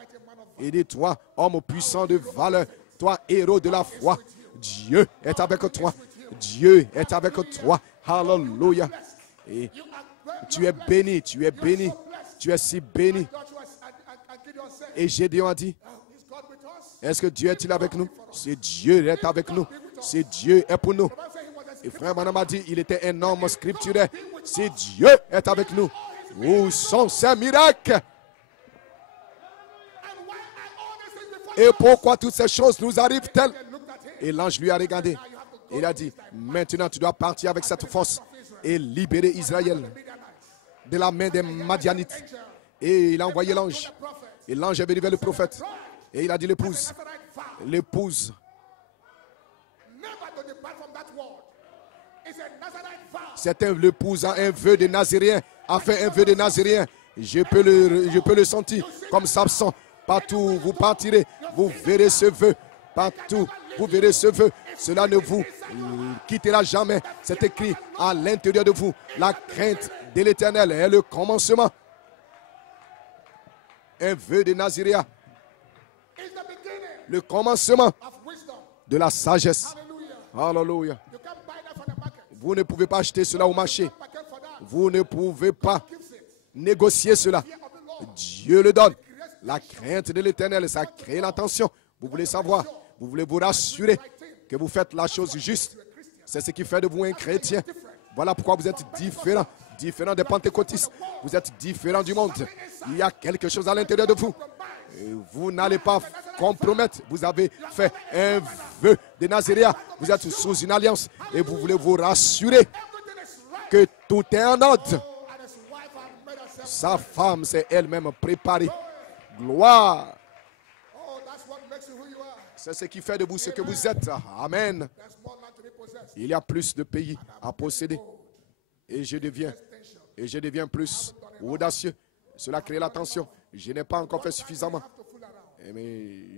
Il dit, toi, homme puissant de valeur, toi, héros de la foi, Dieu est avec toi. Dieu est avec toi. Alléluia. Et tu es béni, tu es béni. Tu es si béni. Et Gédéon a dit, est-ce que Dieu est-il avec nous? Si Dieu est avec nous, si Dieu est pour nous. Et frère Branham a dit, il était un homme scripturaire. Si Dieu est avec nous, où sont ces miracles? Et pourquoi toutes ces choses nous arrivent-elles? Et l'ange lui a regardé. Il a dit, maintenant tu dois partir avec cette force et libérer Israël de la main des Madianites. Et il a envoyé l'ange. Et l'ange est venu vers le prophète. Et il a dit, l'épouse. C'est l'épouse a un vœu de Nazaréen. A fait un vœu de Nazaréen. Je peux le sentir comme Samson. Partout vous partirez, vous verrez ce vœu. Partout, vous verrez ce vœu. Cela ne vous quittera jamais. C'est écrit à l'intérieur de vous. La crainte de l'Éternel est le commencement. Un vœu de Nazaréen. Le commencement de la sagesse. Alléluia. Vous ne pouvez pas acheter cela au marché. Vous ne pouvez pas négocier cela. Dieu le donne. La crainte de l'Éternel, ça crée l'attention. Vous voulez savoir, vous voulez vous rassurer que vous faites la chose juste. C'est ce qui fait de vous un chrétien. Voilà pourquoi vous êtes différent. Différent des pentecôtistes. Vous êtes différent du monde. Il y a quelque chose à l'intérieur de vous. Et vous n'allez pas compromettre. Vous avez fait un vœu de Nazaréen. Vous êtes sous une alliance. Et vous voulez vous rassurer que tout est en ordre. Sa femme s'est elle-même préparée. Gloire. C'est ce qui fait de vous ce que vous êtes. Amen. Il y a plus de pays à posséder. Et je deviens plus audacieux. Cela crée la tension. Je n'ai pas encore fait suffisamment. Mais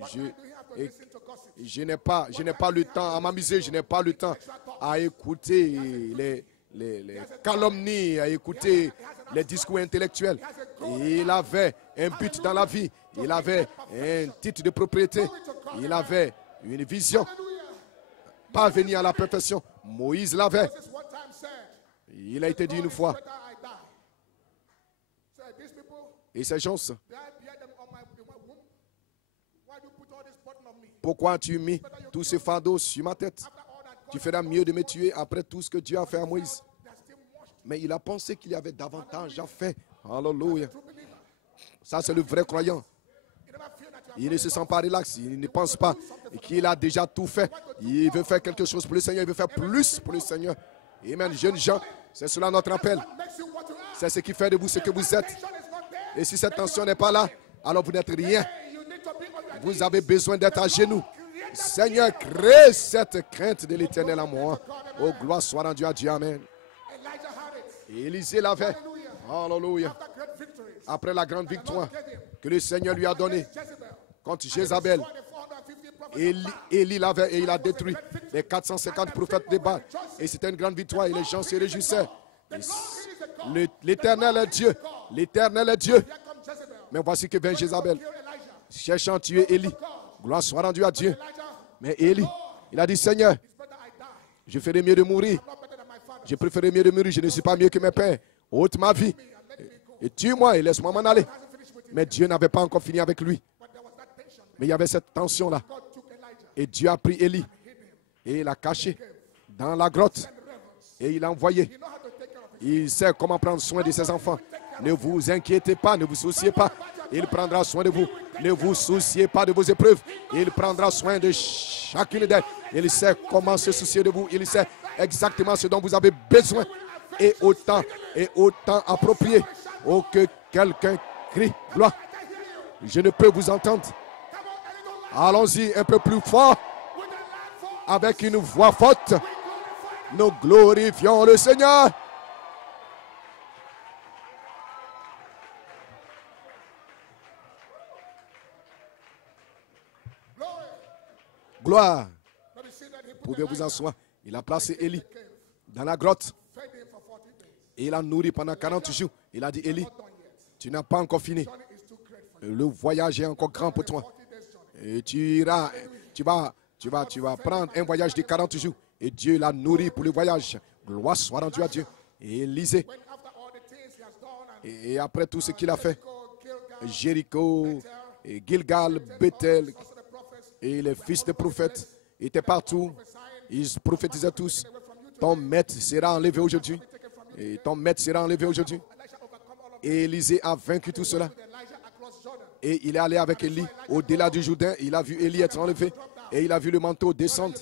je n'ai pas le temps à m'amuser. Je n'ai pas le temps à écouter les calomnies, à écouter les discours intellectuels. Il avait un but dans la vie. Il avait un titre de propriété. Il avait une vision. Parvenir à la perfection. Moïse l'avait. Il a été dit une fois. Et ces gens, pourquoi as-tu mis tous ces fardeaux sur ma tête? Tu feras mieux de me tuer après tout ce que Dieu a fait à Moïse. Mais il a pensé qu'il y avait davantage à faire. Alléluia. Ça, c'est le vrai croyant. Il ne se sent pas relax. Il ne pense pas qu'il a déjà tout fait. Il veut faire quelque chose pour le Seigneur. Il veut faire plus pour le Seigneur. Amen. Jeunes gens, c'est cela notre appel. C'est ce qui fait de vous ce que vous êtes. Et si cette tension n'est pas là, alors vous n'êtes rien. Vous avez besoin d'être à genoux. Seigneur, crée cette crainte de l'Éternel en moi. Oh, gloire soit rendue à Dieu. Amen. Et Élisée l'avait. Alléluia. Après la grande victoire que le Seigneur lui a donnée contre Jézabel, Élie l'avait et il a détruit les 450 prophètes de Baal. Et c'était une grande victoire et les gens se réjouissaient. L'Éternel est Dieu. L'Éternel est Dieu. Mais voici que vient Jézabel, cherchant à tuer Élie. Gloire soit rendue à Dieu. Mais Élie, il a dit, Seigneur, je ferais mieux de mourir. Je préférerais mieux de mourir. Je ne suis pas mieux que mes pères. Ôte ma vie. Et tue-moi et laisse-moi m'en aller. Mais Dieu n'avait pas encore fini avec lui. Mais il y avait cette tension-là. Et Dieu a pris Élie. Et il l'a caché dans la grotte. Et il l'a envoyé. Il sait comment prendre soin de ses enfants. Ne vous inquiétez pas, ne vous souciez pas. Il prendra soin de vous. Ne vous souciez pas de vos épreuves. Il prendra soin de chacune d'elles. Il sait comment se soucier de vous. Il sait exactement ce dont vous avez besoin. Et autant approprié. Oh, que quelqu'un crie gloire. Je ne peux vous entendre. Allons-y un peu plus fort. Avec une voix forte. Nous glorifions le Seigneur. Gloire. Vous pouvez vous asseoir. Il a placé Élie dans la grotte. Et il a nourri pendant 40 jours. Il a dit, Élie, tu n'as pas encore fini. Le voyage est encore grand pour toi. Et tu vas prendre un voyage de 40 jours. Et Dieu l'a nourri pour le voyage. Gloire soit rendue à Dieu. Et Élisée. Et après tout ce qu'il a fait, Jéricho, et Gilgal, Bethel, et les fils des prophètes étaient partout. Ils prophétisaient tous. Ton maître sera enlevé aujourd'hui. Et ton maître sera enlevé aujourd'hui. Et Élisée a vaincu tout cela. Et il est allé avec Élie au-delà du Jourdain. Il a vu Élie être enlevé. Et il a vu le manteau descendre.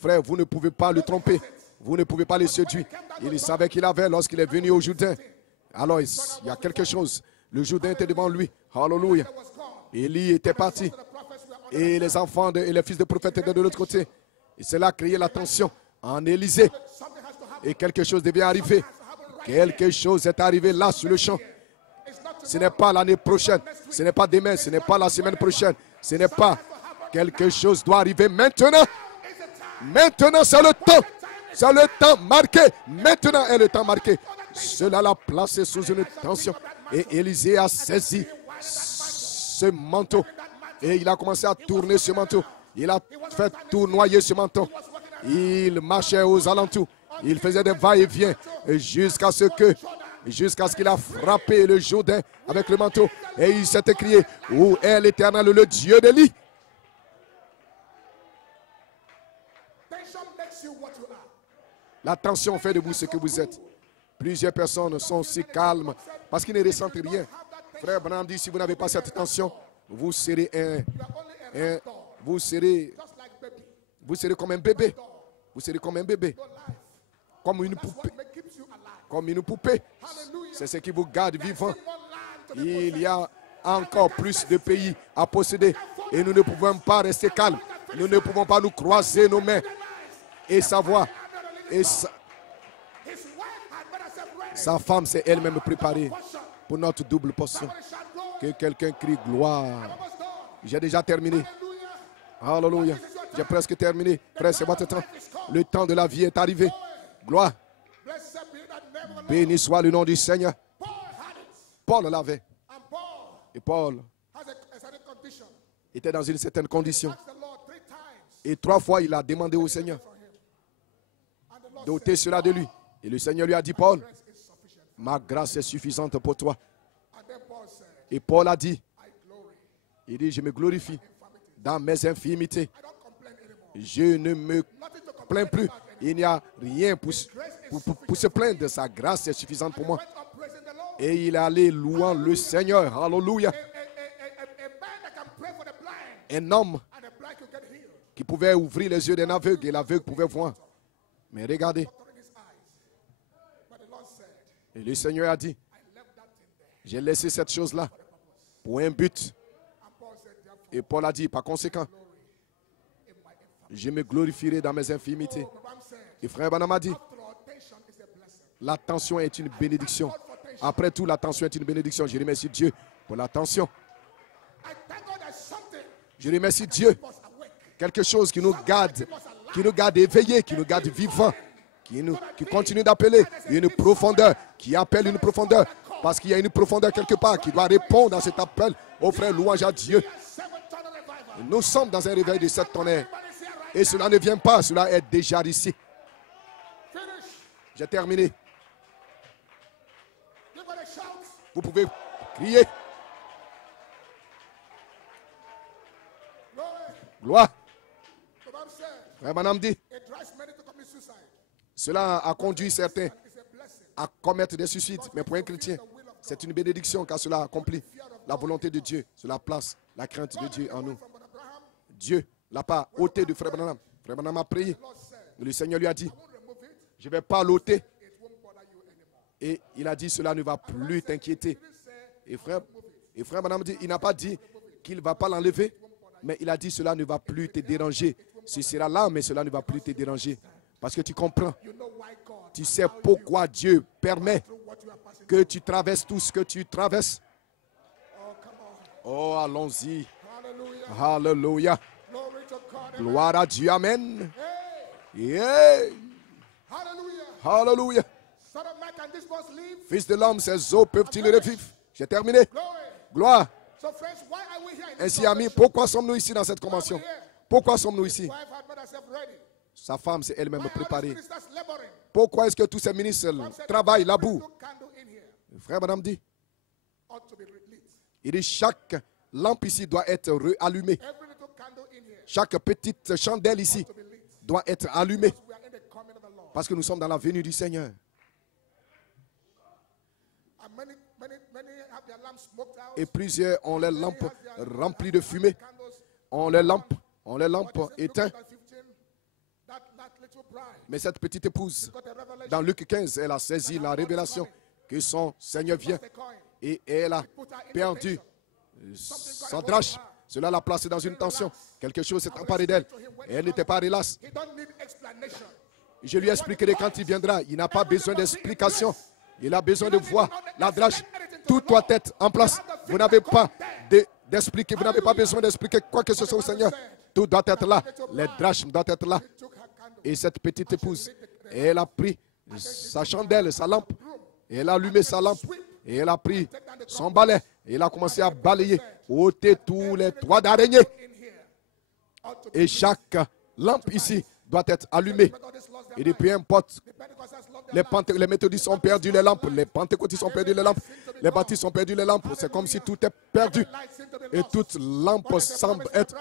Frère, vous ne pouvez pas le tromper. Vous ne pouvez pas le séduire. Il savait qu'il avait lorsqu'il est venu au Jourdain. Alors, il y a quelque chose. Le Jourdain était devant lui. Alléluia. Élie était parti. Et les enfants et les fils de prophètes étaient de l'autre côté. Et cela a créé la tension en Élysée. Et quelque chose devait arriver. Quelque chose est arrivé là sur le champ. Ce n'est pas l'année prochaine. Ce n'est pas demain. Ce n'est pas la semaine prochaine. Ce n'est pas. Quelque chose doit arriver maintenant. Maintenant, c'est le temps. C'est le temps marqué. Maintenant est le temps marqué. Cela l'a placé sous une tension. Et Élisée a saisi ce manteau. Et il a commencé à tourner ce manteau. Il a fait tournoyer ce manteau. Il marchait aux alentours. Il faisait des va-et-vient jusqu'à ce qu'il a frappé le Jourdain avec le manteau. Et il s'est écrié, où est l'Éternel, le Dieu d'Élie? La tension fait de vous ce que vous êtes. Plusieurs personnes sont si calmes parce qu'ils ne ressentent rien. Frère Branham dit, si vous n'avez pas cette tension, vous serez vous serez comme un bébé. Vous serez comme un bébé. Comme une poupée. Comme une poupée. C'est ce qui vous garde vivant. Il y a encore plus de pays à posséder. Et nous ne pouvons pas rester calmes. Nous ne pouvons pas nous croiser nos mains et savoir. Et sa femme s'est elle-même préparée pour notre double portion. Que quelqu'un crie gloire. J'ai déjà terminé. Alléluia. J'ai presque terminé. Frère, c'est votre temps. Le temps de la vie est arrivé. Gloire. Béni soit le nom du Seigneur. Paul l'avait. Et Paul était dans une certaine condition. Et 3 fois, il a demandé au Seigneur d'ôter cela de lui. Et le Seigneur lui a dit, Paul, ma grâce est suffisante pour toi. Et Paul a dit, il dit, je me glorifie dans mes infirmités. Je ne me plains plus. Il n'y a rien pour se plaindre de sa grâce est suffisante pour moi. Et il est allé louant le Seigneur. Alléluia. Un homme qui pouvait ouvrir les yeux d'un aveugle et l'aveugle pouvait voir. Mais regardez. Et le Seigneur a dit, j'ai laissé cette chose-là pour un but. Et Paul a dit, par conséquent, je me glorifierai dans mes infimités. Et frère Branham a dit, l'attention est une bénédiction. Après tout, l'attention est une bénédiction. Je remercie Dieu pour l'attention. Je remercie Dieu. Quelque chose qui nous garde éveillés, qui nous garde vivants, qui continue d'appeler. Il y a une profondeur, qui appelle une profondeur. Parce qu'il y a une profondeur quelque part qui doit répondre à cet appel. Oh frère, louange à Dieu. Nous sommes dans un réveil de 7 tonnerres. Et cela ne vient pas, cela est déjà ici. J'ai terminé. Vous pouvez crier. Gloire. Frère Branham dit, cela a conduit certains à commettre des suicides. Mais pour un chrétien, c'est une bénédiction car cela accomplit la volonté de Dieu. Cela place la crainte de Dieu en nous. Dieu l'a pas ôté de frère Branham. Frère Branham a prié. Le Seigneur lui a dit, je ne vais pas l'ôter. Et il a dit, cela ne va plus t'inquiéter. Et frère Branham dit, il n'a pas dit qu'il ne va pas l'enlever, mais il a dit, cela ne va plus te déranger. Ce sera là, mais cela ne va plus te déranger. Parce que tu comprends. Tu sais pourquoi Dieu permet que tu traverses tout ce que tu traverses. Oh, allons-y. Hallelujah. Gloire à Dieu. Amen. Yeah. Hallelujah. Fils de l'homme, ces eaux peuvent-ils revivre? J'ai terminé. Gloire. Ainsi, amis, pourquoi sommes-nous ici dans cette convention? Pourquoi sommes-nous ici? Sa femme s'est elle-même préparée. Pourquoi est-ce que tous ces ministres travaillent là-bas? Frère Madame dit, il dit chaque lampe ici doit être allumée. Chaque petite chandelle ici doit être allumée. Parce que nous sommes dans la venue du Seigneur. Et plusieurs ont les lampes remplies de fumée. Ont les lampes éteintes. Mais cette petite épouse, dans Luc 15, elle a saisi la révélation que son Seigneur vient. Et elle a perdu sa drache. Cela l'a placée dans une tension. Quelque chose s'est emparé d'elle. Et elle n'était pas relaxe. Je lui expliquerai quand il viendra. Il n'a pas besoin d'explication. Il a besoin de voir la drache. Tout doit être en place. Vous n'avez pas d'expliquer. Vous n'avez pas besoin d'expliquer quoi que ce soit au Seigneur. Tout doit être là. Les draches doivent être là. Et cette petite épouse, elle a pris sa chandelle, sa lampe. Et elle a allumé sa lampe. Et elle a pris son balai. Et elle a commencé à balayer, ôter tous les toits d'araignée. Et chaque lampe ici doit être allumée. Et depuis un importe, les méthodistes ont perdu les lampes, les pentecôtistes ont perdu les lampes, les baptistes ont perdu les lampes. C'est comme si tout est perdu. Et toute lampe semble être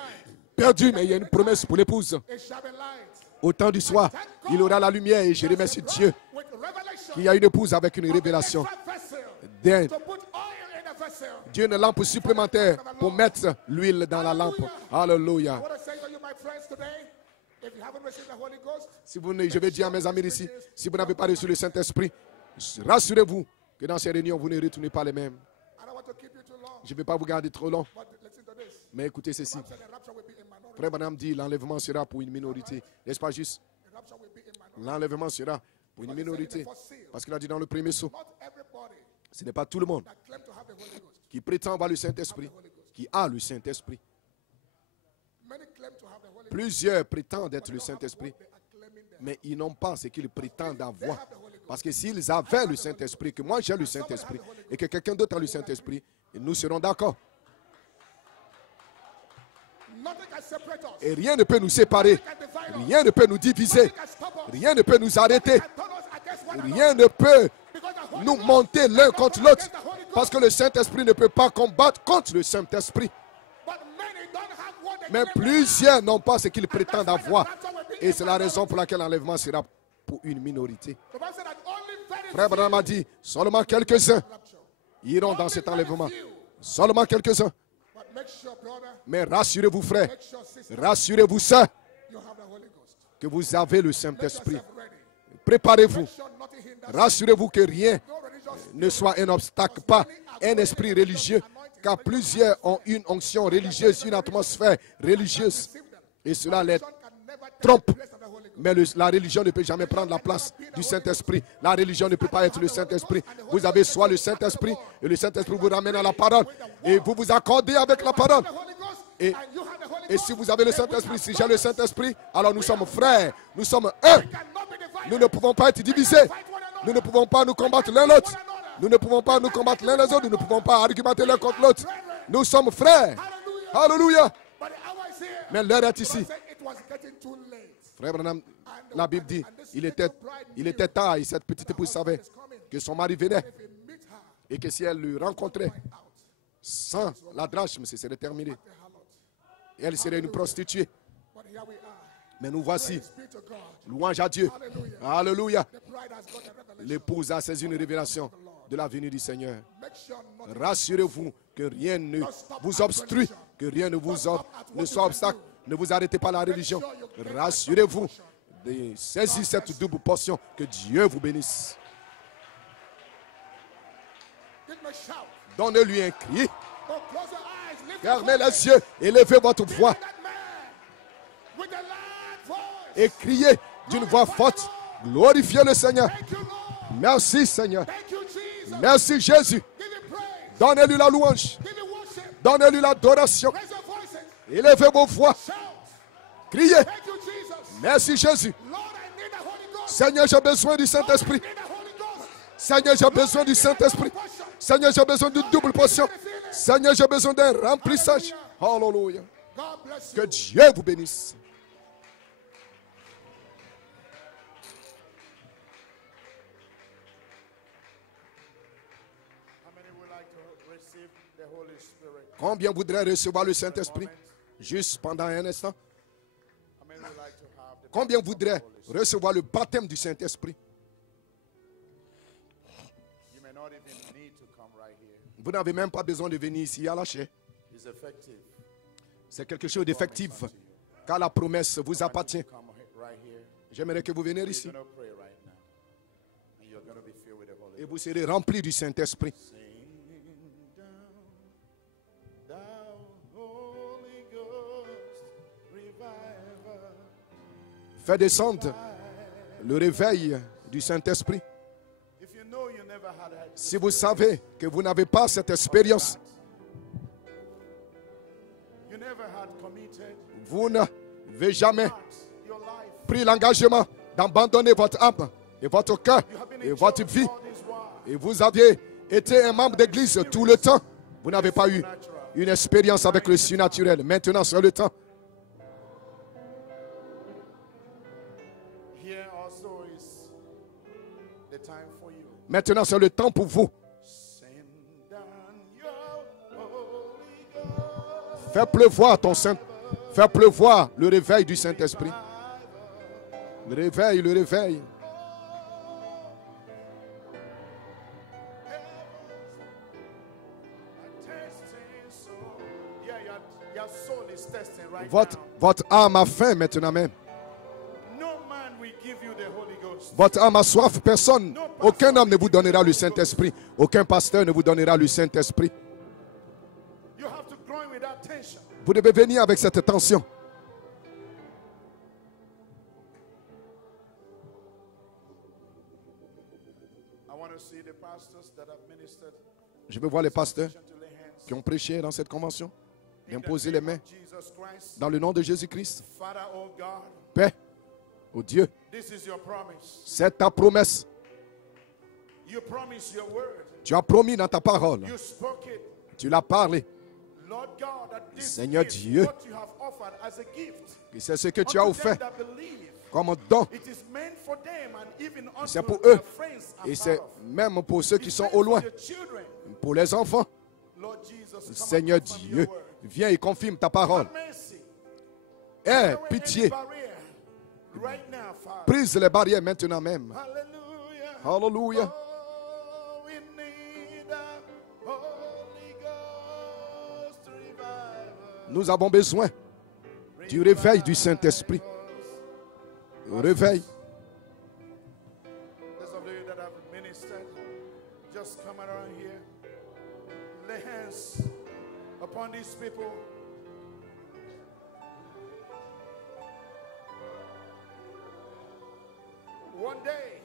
perdue, mais il y a une promesse pour l'épouse. Au temps du soir, il aura la lumière et je remercie Dieu qu'il y a une épouse avec une révélation. Dieu une lampe supplémentaire pour mettre l'huile dans la lampe. Alléluia. Je vais dire à mes amis ici, si vous n'avez pas reçu le Saint-Esprit, rassurez-vous que dans ces réunions, vous ne retournez pas les mêmes. Je ne vais pas vous garder trop long. Mais écoutez ceci. Frère Branham dit, l'enlèvement sera pour une minorité. N'est-ce pas juste? L'enlèvement sera pour une minorité. Parce qu'il a dit dans le premier saut, ce n'est pas tout le monde qui prétend avoir le Saint-Esprit, qui a le Saint-Esprit. Plusieurs prétendent être le Saint-Esprit, mais ils n'ont pas ce qu'ils prétendent avoir. Parce que s'ils avaient le Saint-Esprit, que moi j'ai le Saint-Esprit, et que quelqu'un d'autre a le Saint-Esprit, nous serons d'accord. Et rien ne peut nous séparer, rien ne peut nous diviser, rien ne peut nous arrêter, rien ne peut nous monter l'un contre l'autre, parce que le Saint-Esprit ne peut pas combattre contre le Saint-Esprit. Mais plusieurs n'ont pas ce qu'ils prétendent avoir. Et c'est la raison pour laquelle l'enlèvement sera pour une minorité. Frère Branham a dit, seulement quelques-uns iront dans cet enlèvement. Seulement quelques-uns. Mais rassurez-vous, frère, rassurez-vous, sœur, que vous avez le Saint-Esprit. Préparez-vous. Rassurez-vous que rien ne soit un obstacle, pas un esprit religieux, car plusieurs ont une onction religieuse, une atmosphère religieuse, et cela les trompe. Mais la religion ne peut jamais prendre la place du Saint-Esprit. La religion ne peut pas être le Saint-Esprit. Vous avez soit le Saint-Esprit, et le Saint-Esprit vous ramène à la parole, et vous vous accordez avec la parole. Et si vous avez le Saint-Esprit, si j'ai le Saint-Esprit, alors nous sommes frères, nous sommes un. Nous ne pouvons pas être divisés. Nous ne pouvons pas nous combattre l'un l'autre. Nous ne pouvons pas nous combattre l'un les autres. Nous ne pouvons pas argumenter l'un contre l'autre. Nous sommes frères. Alléluia. Mais l'heure est ici. Frère Branham, la Bible dit, il était tard et cette petite épouse savait que son mari venait. Et que si elle le rencontrait sans la drachme, ce serait terminé. Et elle serait une prostituée. Mais nous voici. Louange à Dieu. Alléluia. L'épouse a saisi une révélation de la venue du Seigneur. Rassurez-vous que rien ne vous obstrue, que rien ne soit obstacle. Ne vous arrêtez pas à la religion. Rassurez-vous de saisir cette double portion. Que Dieu vous bénisse. Donnez-lui un cri. Fermez les yeux, élevez votre voix et criez d'une voix forte. Glorifiez le Seigneur. Merci Seigneur. Merci Jésus. Donnez-lui la louange. Donnez-lui l'adoration. Élevez vos voix. Criez. Merci Jésus. Seigneur, j'ai besoin du Saint-Esprit. Seigneur, j'ai besoin du Saint-Esprit. Seigneur, j'ai besoin d'une double portion. Seigneur, j'ai besoin d'un remplissage. Alléluia. Que Dieu vous bénisse. Combien voudraient recevoir le Saint-Esprit? Juste pendant un instant. Combien voudraient recevoir le baptême du Saint-Esprit? Vous n'avez même pas besoin de venir ici à la chair. C'est quelque chose d'effectif, car la promesse vous appartient. J'aimerais que vous veniez ici. Et vous serez remplis du Saint-Esprit. Faites descendre le réveil du Saint-Esprit. Si vous savez que vous n'avez pas cette expérience, vous n'avez jamais pris l'engagement d'abandonner votre âme et votre cœur et votre vie, et vous aviez été un membre d'église tout le temps, vous n'avez pas eu une expérience avec le surnaturel. Maintenant, c'est le temps. Maintenant, c'est le temps pour vous. Fais pleuvoir ton Saint. Fais pleuvoir le réveil du Saint-Esprit. Le réveil, le réveil. Votre âme a faim maintenant même. Votre âme a soif, personne, aucun homme ne vous donnera le Saint-Esprit. Aucun pasteur ne vous donnera le Saint-Esprit. Vous devez venir avec cette attention. Je veux voir les pasteurs qui ont prêché dans cette convention, d'imposer les mains dans le nom de Jésus-Christ. Paix. Oh Dieu, c'est ta promesse. Tu as promis dans ta parole. Tu l'as parlé. Seigneur Dieu, c'est ce que tu as offert comme don. C'est pour eux. Et c'est même pour ceux qui sont au loin. Pour les enfants. Seigneur Dieu, viens et confirme ta parole. Aie pitié. Brise les barrières maintenant même. Alléluia. Nous avons besoin du réveil du Saint-Esprit. Le réveil. come around here. Lay hands upon these people. One day,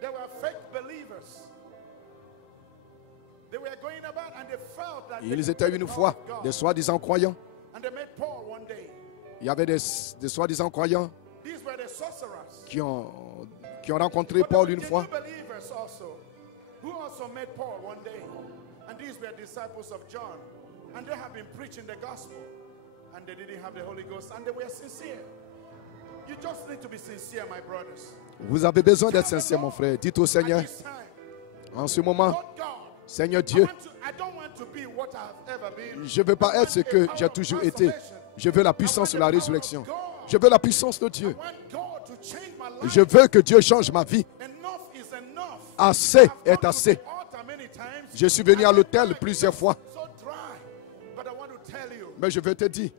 there were fake believers. They were going about and they felt that Ils étaient une fois des soi-disant croyants. and they met Paul one day. Il y avait des soi-disant croyants These were the sorcerers. qui ont rencontré Paul une fois. Believers also, who also met Paul one day. And these were disciples of John. And they have been preaching the gospel. And they didn't have the Holy Ghost. And they were sincere. You just need to be sincere, my brothers. Vous avez besoin d'être sincère, mon frère. Dites au Seigneur, At this time, en ce moment, Lord God, Seigneur Dieu, I don't want to be what I've ever been. je ne veux pas être ce que j'ai toujours été. Je veux la puissance de la résurrection. Je veux la puissance de Dieu. I want God to change my life. Je veux que Dieu change ma vie. Enough is enough. Assez I've est gone to assez. the altar many times. Je suis venu à l'autel plusieurs fois. So dry. But I want to tell you, Mais je veux te dire,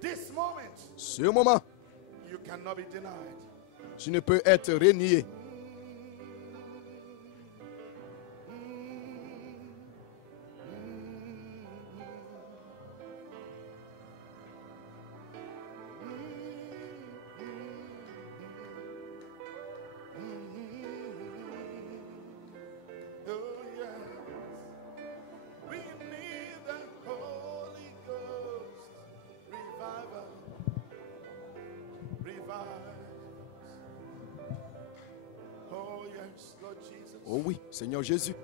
this moment, ce moment, you cannot be denied. tu ne peux être renié. Oh, yes. We need the Holy Ghost. Revival. Revive. Oh, yes, Lord Jesus. Oh oui, Seigneur Jésus.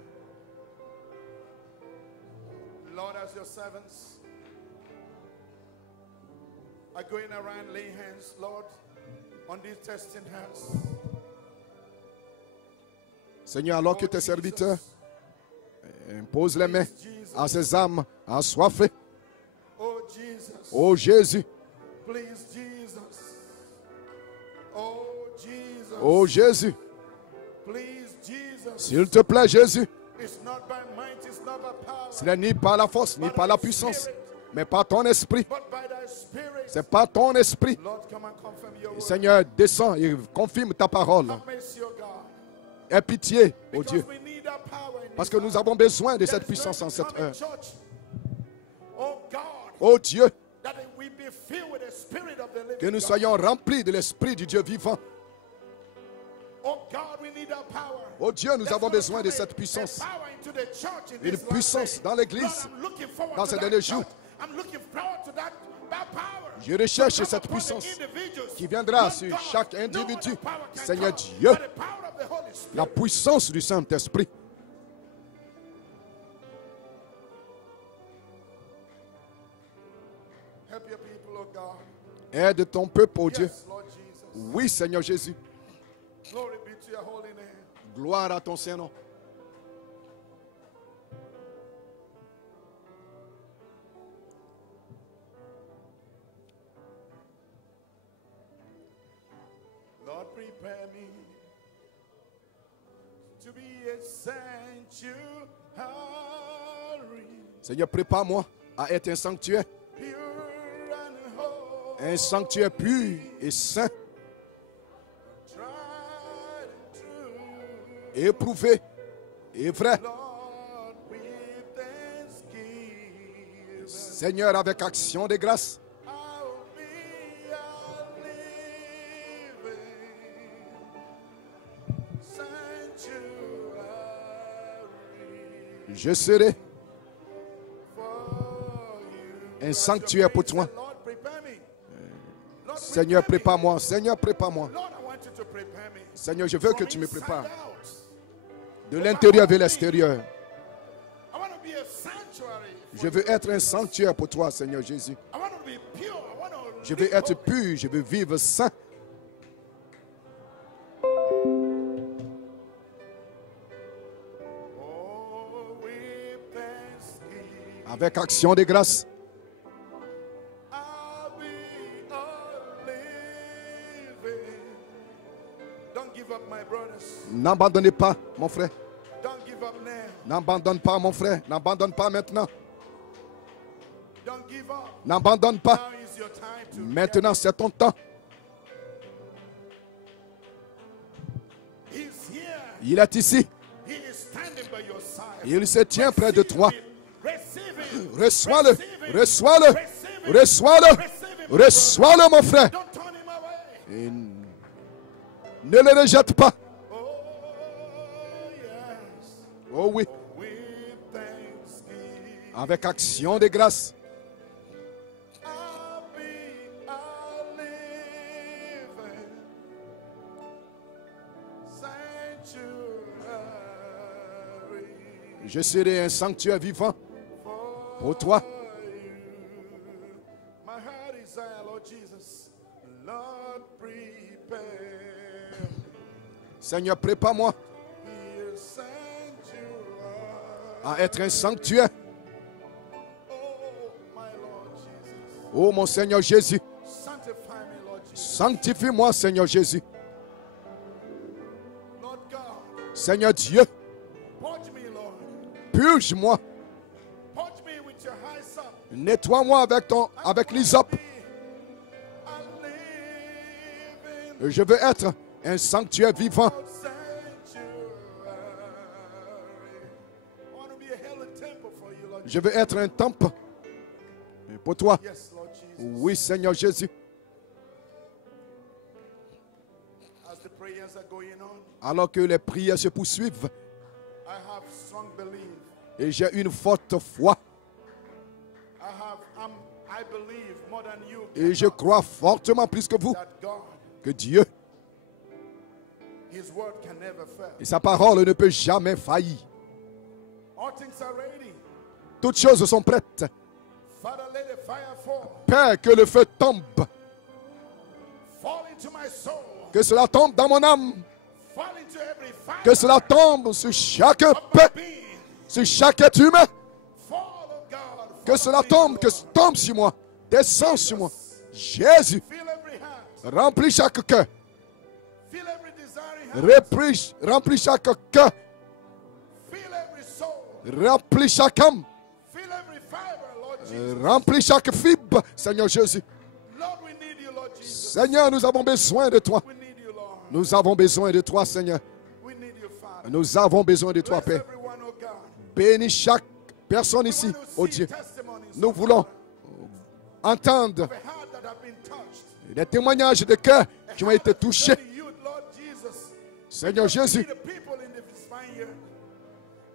Lord, as your servants are going around laying hands, Lord, on these testing hands. Seigneur, alors que tes serviteurs imposent les mains à ces âmes assoiffées. Oh, Jesus. Oh Jésus, Please, Jesus. Oh, Jesus. oh Jésus, Please, Jesus. s'il te plaît Jésus, It's not by might, it's not by power, ce n'est ni par la force, ni par la puissance, mais par ton esprit. but by thy spirit. C'est par ton esprit. Lord, come and confirm your word. Seigneur, descends et confirme ta parole. Have mercy, O God. Aie pitié, oh Because Dieu, we need that power in parce this que nous avons besoin de cette puissance en cette heure. church. Oh God, Oh Dieu, that we be filled with the spirit of the living que nous God. soyons remplis de l'esprit du Dieu vivant. Oh God, we need that power. Oh Dieu, nous There's avons gonna besoin de come cette a puissance. power into the church in Une this last puissance day. dans l'église Lord, I'm looking forward dans to ces that derniers jours. touch. I'm looking forward to that power. Je recherche To come cette upon the puissance individuals. qui viendra Lord sur God, chaque no other individu. power can Seigneur come Dieu, but the power of the Holy Spirit. la puissance du Saint-Esprit. Help your people, oh God. Aide ton peuple, oh Dieu. Yes, Lord Jesus. Oui, Seigneur Jésus. Glory be to your holy name. Gloire à ton Saint-Nom. Lord, prepare me to be a sanctuary, Seigneur, prépare-moi à être un sanctuaire. pure and holy, Un sanctuaire pur et saint, tried and true. éprouvé et vrai. Lord, with thanksgiving, Seigneur, avec action de grâce, I'll be a living sanctuary je serai for you. un sanctuaire pour toi. Lord, prepare me. Lord, Seigneur, prepare me. prépare-moi. Seigneur, prépare-moi. Lord, I want you to prepare me. Seigneur, je veux que From tu me inside prépares. out. De l'intérieur vers l'extérieur. I want to be a sanctuary. Je veux être un sanctuaire pour toi, Seigneur Jésus. I want to be pure. I want to Je veux live être holy. pur, je veux vivre saint. Oh, with thanksgiving, Avec action de grâce. I'll be a living. Don't give up, my brothers. N'abandonnez pas, mon frère. Don't give up now. N'abandonne pas, mon frère. N'abandonne pas maintenant. Don't give up. N'abandonne pas. Now is your time to Maintenant, c'est ton temps. He's here. Il est ici. He is standing by your side. Il se tient près de toi. Receive him. Reçois-le. Reçois-le. Reçois-le. Reçois-le, mon frère. Don't turn him away. Et ne le rejette pas. Oh, yes. Oh oui. With thanksgiving, Avec action de grâce. I'll be a living sanctuary Je serai un sanctuaire vivant pour toi. My heart desire, Lord Jesus, Lord, prepare Seigneur, prépare-moi me a sanctuary. à être un sanctuaire. Oh, my Lord Jesus, Oh mon Seigneur Jésus, sanctify me, Lord Jesus. sanctifie-moi, Seigneur Jésus. Lord God, Seigneur Dieu, purge me, Lord. purge-moi. Purge me with your hyssop. Nettoie-moi avec l'hysope. A living Je veux être un sanctuaire vivant. sanctuary. I want to be a heavenly temple for you, Lord. Je veux être un temple pour toi. Yes, Lord Jesus. Oui, Seigneur Jésus. As the prayers are going on, Alors que les prières se poursuivent I have strong belief. et j'ai une forte foi I believe more than you et je crois fortement plus que vous that God, que Dieu His word can never fail. et sa parole ne peut jamais faillir. All things are ready. Toutes choses sont prêtes. Father, let the fire fall. Père, que le feu tombe, Fall into my soul. que cela tombe dans mon âme, Fall into every fire que cela tombe sur chaque of my paix, being. sur chaque être humain, Fall, oh God. que Fall cela on me, tombe, que Lord. cela tombe sur moi, descend sur moi. Jésus, Fill every heart. remplis chaque cœur, Fill every desiring heart. remplis chaque cœur, Fill every soul. remplis chaque âme, Fill every fiber, Lord Jesus. remplis chaque fibre, Seigneur Jésus. Lord, we need you, Lord Jesus. Seigneur, nous avons besoin de toi. We need you, Lord. Nous avons besoin de toi, Seigneur. We need you, Father. Nous avons besoin de toi, Bless Père. everyone, oh God. Bénis chaque personne We ici, want to oh see Dieu. testimonies, Nous oh voulons Father, entendre of a heart that have been touched. des témoignages de cœur qui ont été touchés. Concerning you, Lord Jesus. Seigneur We Jésus, need the people in this vineyard.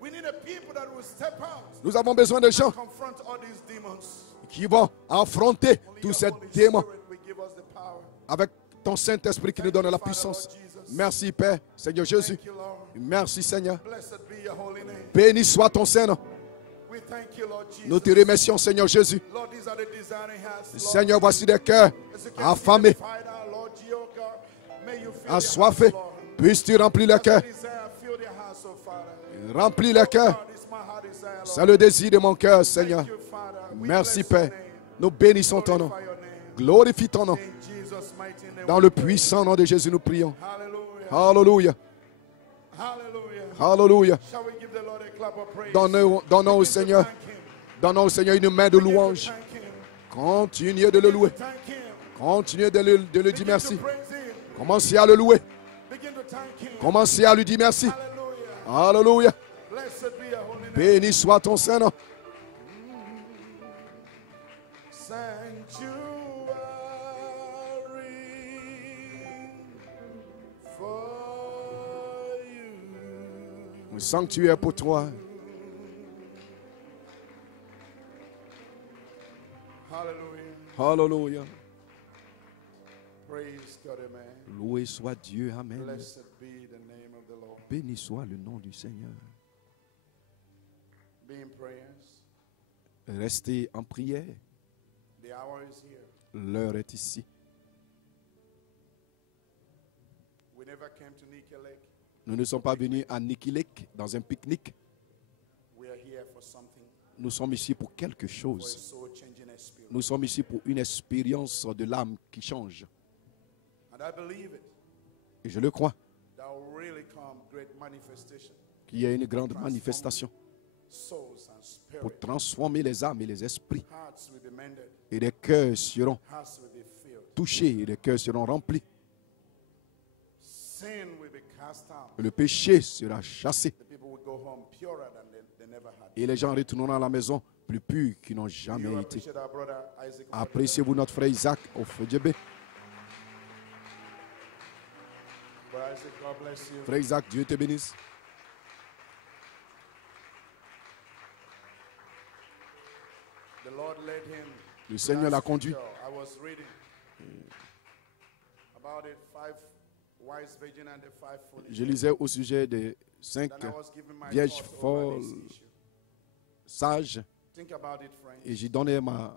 We need the people that will step out nous avons besoin de gens and confront all these demons. qui vont affronter Only tous your ces Holy démons Spirit will give us the power. avec ton Saint-Esprit qui nous donne la puissance. Merci, Père, Seigneur Jésus. Thank you, Lord. Merci, Seigneur. Blessed be your holy name. Béni soit ton Saint-Nom. We thank you, Lord Jesus. Nous te remercions, Seigneur Jésus. Lord, these are the desiring hearts, Lord. Seigneur, voici des cœurs As you can see affamés, the fire, Lord Jehovah, may you fill their assoiffés. hearts, Lord. Puisses-tu remplir le As cœur? I desire, fill their hearts, oh Father. Remplis le cœur. God, it's my heart desire, Lord. C'est le désir de mon cœur, Seigneur. Thank you, Father. We Merci, bless your Père. name. Nous bénissons ton nom. Glorify your name. Glorifie ton nom. In Jesus' mighty name. Dans le puissant nom de Jésus, nous prions. Hallelujah. Alléluia. Hallelujah. Alléluia. Shall we give the Lord a clap of praise? Donnons au Seigneur, Thank him. donnons au Seigneur une main de louange. Thank him. Continuez de le louer. Thank him. Continuez de le dire Begin merci. to praise him. Commencez à le louer. Begin to thank him. Commencez à lui dire merci. Hallelujah. Alléluia. Blessed be your holy name. Béni soit ton Saint-Nom. Sanctuary for you. Un sanctuaire pour toi. Hallelujah. Alléluia. Praise God, amen. Loué soit Dieu. Amen. Blessed be the name of the Lord. Béni soit le nom du Seigneur. Be in prayers. Restez en prière. The hour is here. L'heure est ici. We never came to Nikelek. Nous ne sommes pas venus à Nikilek dans un pique-nique. We are here for something, Nous sommes ici pour quelque for a chose. soul changing experience. Nous sommes ici pour une expérience de l'âme qui change. And I believe it. Et je le crois, That will really come great manifestation. qu'il y a une grande manifestation Souls and spirit. pour transformer les âmes et les esprits. Hearts will be mended. Et les cœurs seront Hearts will be filled. touchés et les cœurs seront remplis. Sin will be cast out. Le péché sera chassé. The people will go home purer than they never had. Et les gens retourneront à la maison plus purs qu'ils n'ont jamais You été. appreciate our brother Isaac. Appréciez-vous notre frère Isaac au Fedjebe. Brother Isaac, God bless you. Frère Isaac, Dieu te bénisse. The Lord led him. Le Seigneur l'a conduit. I was reading about it, 5 wise virgins and the 5 foolish. Je lisais au sujet des 5 Then I was giving my vierges thoughts over this folles, issue. sages, Think about it, friends. et j'y donnais ma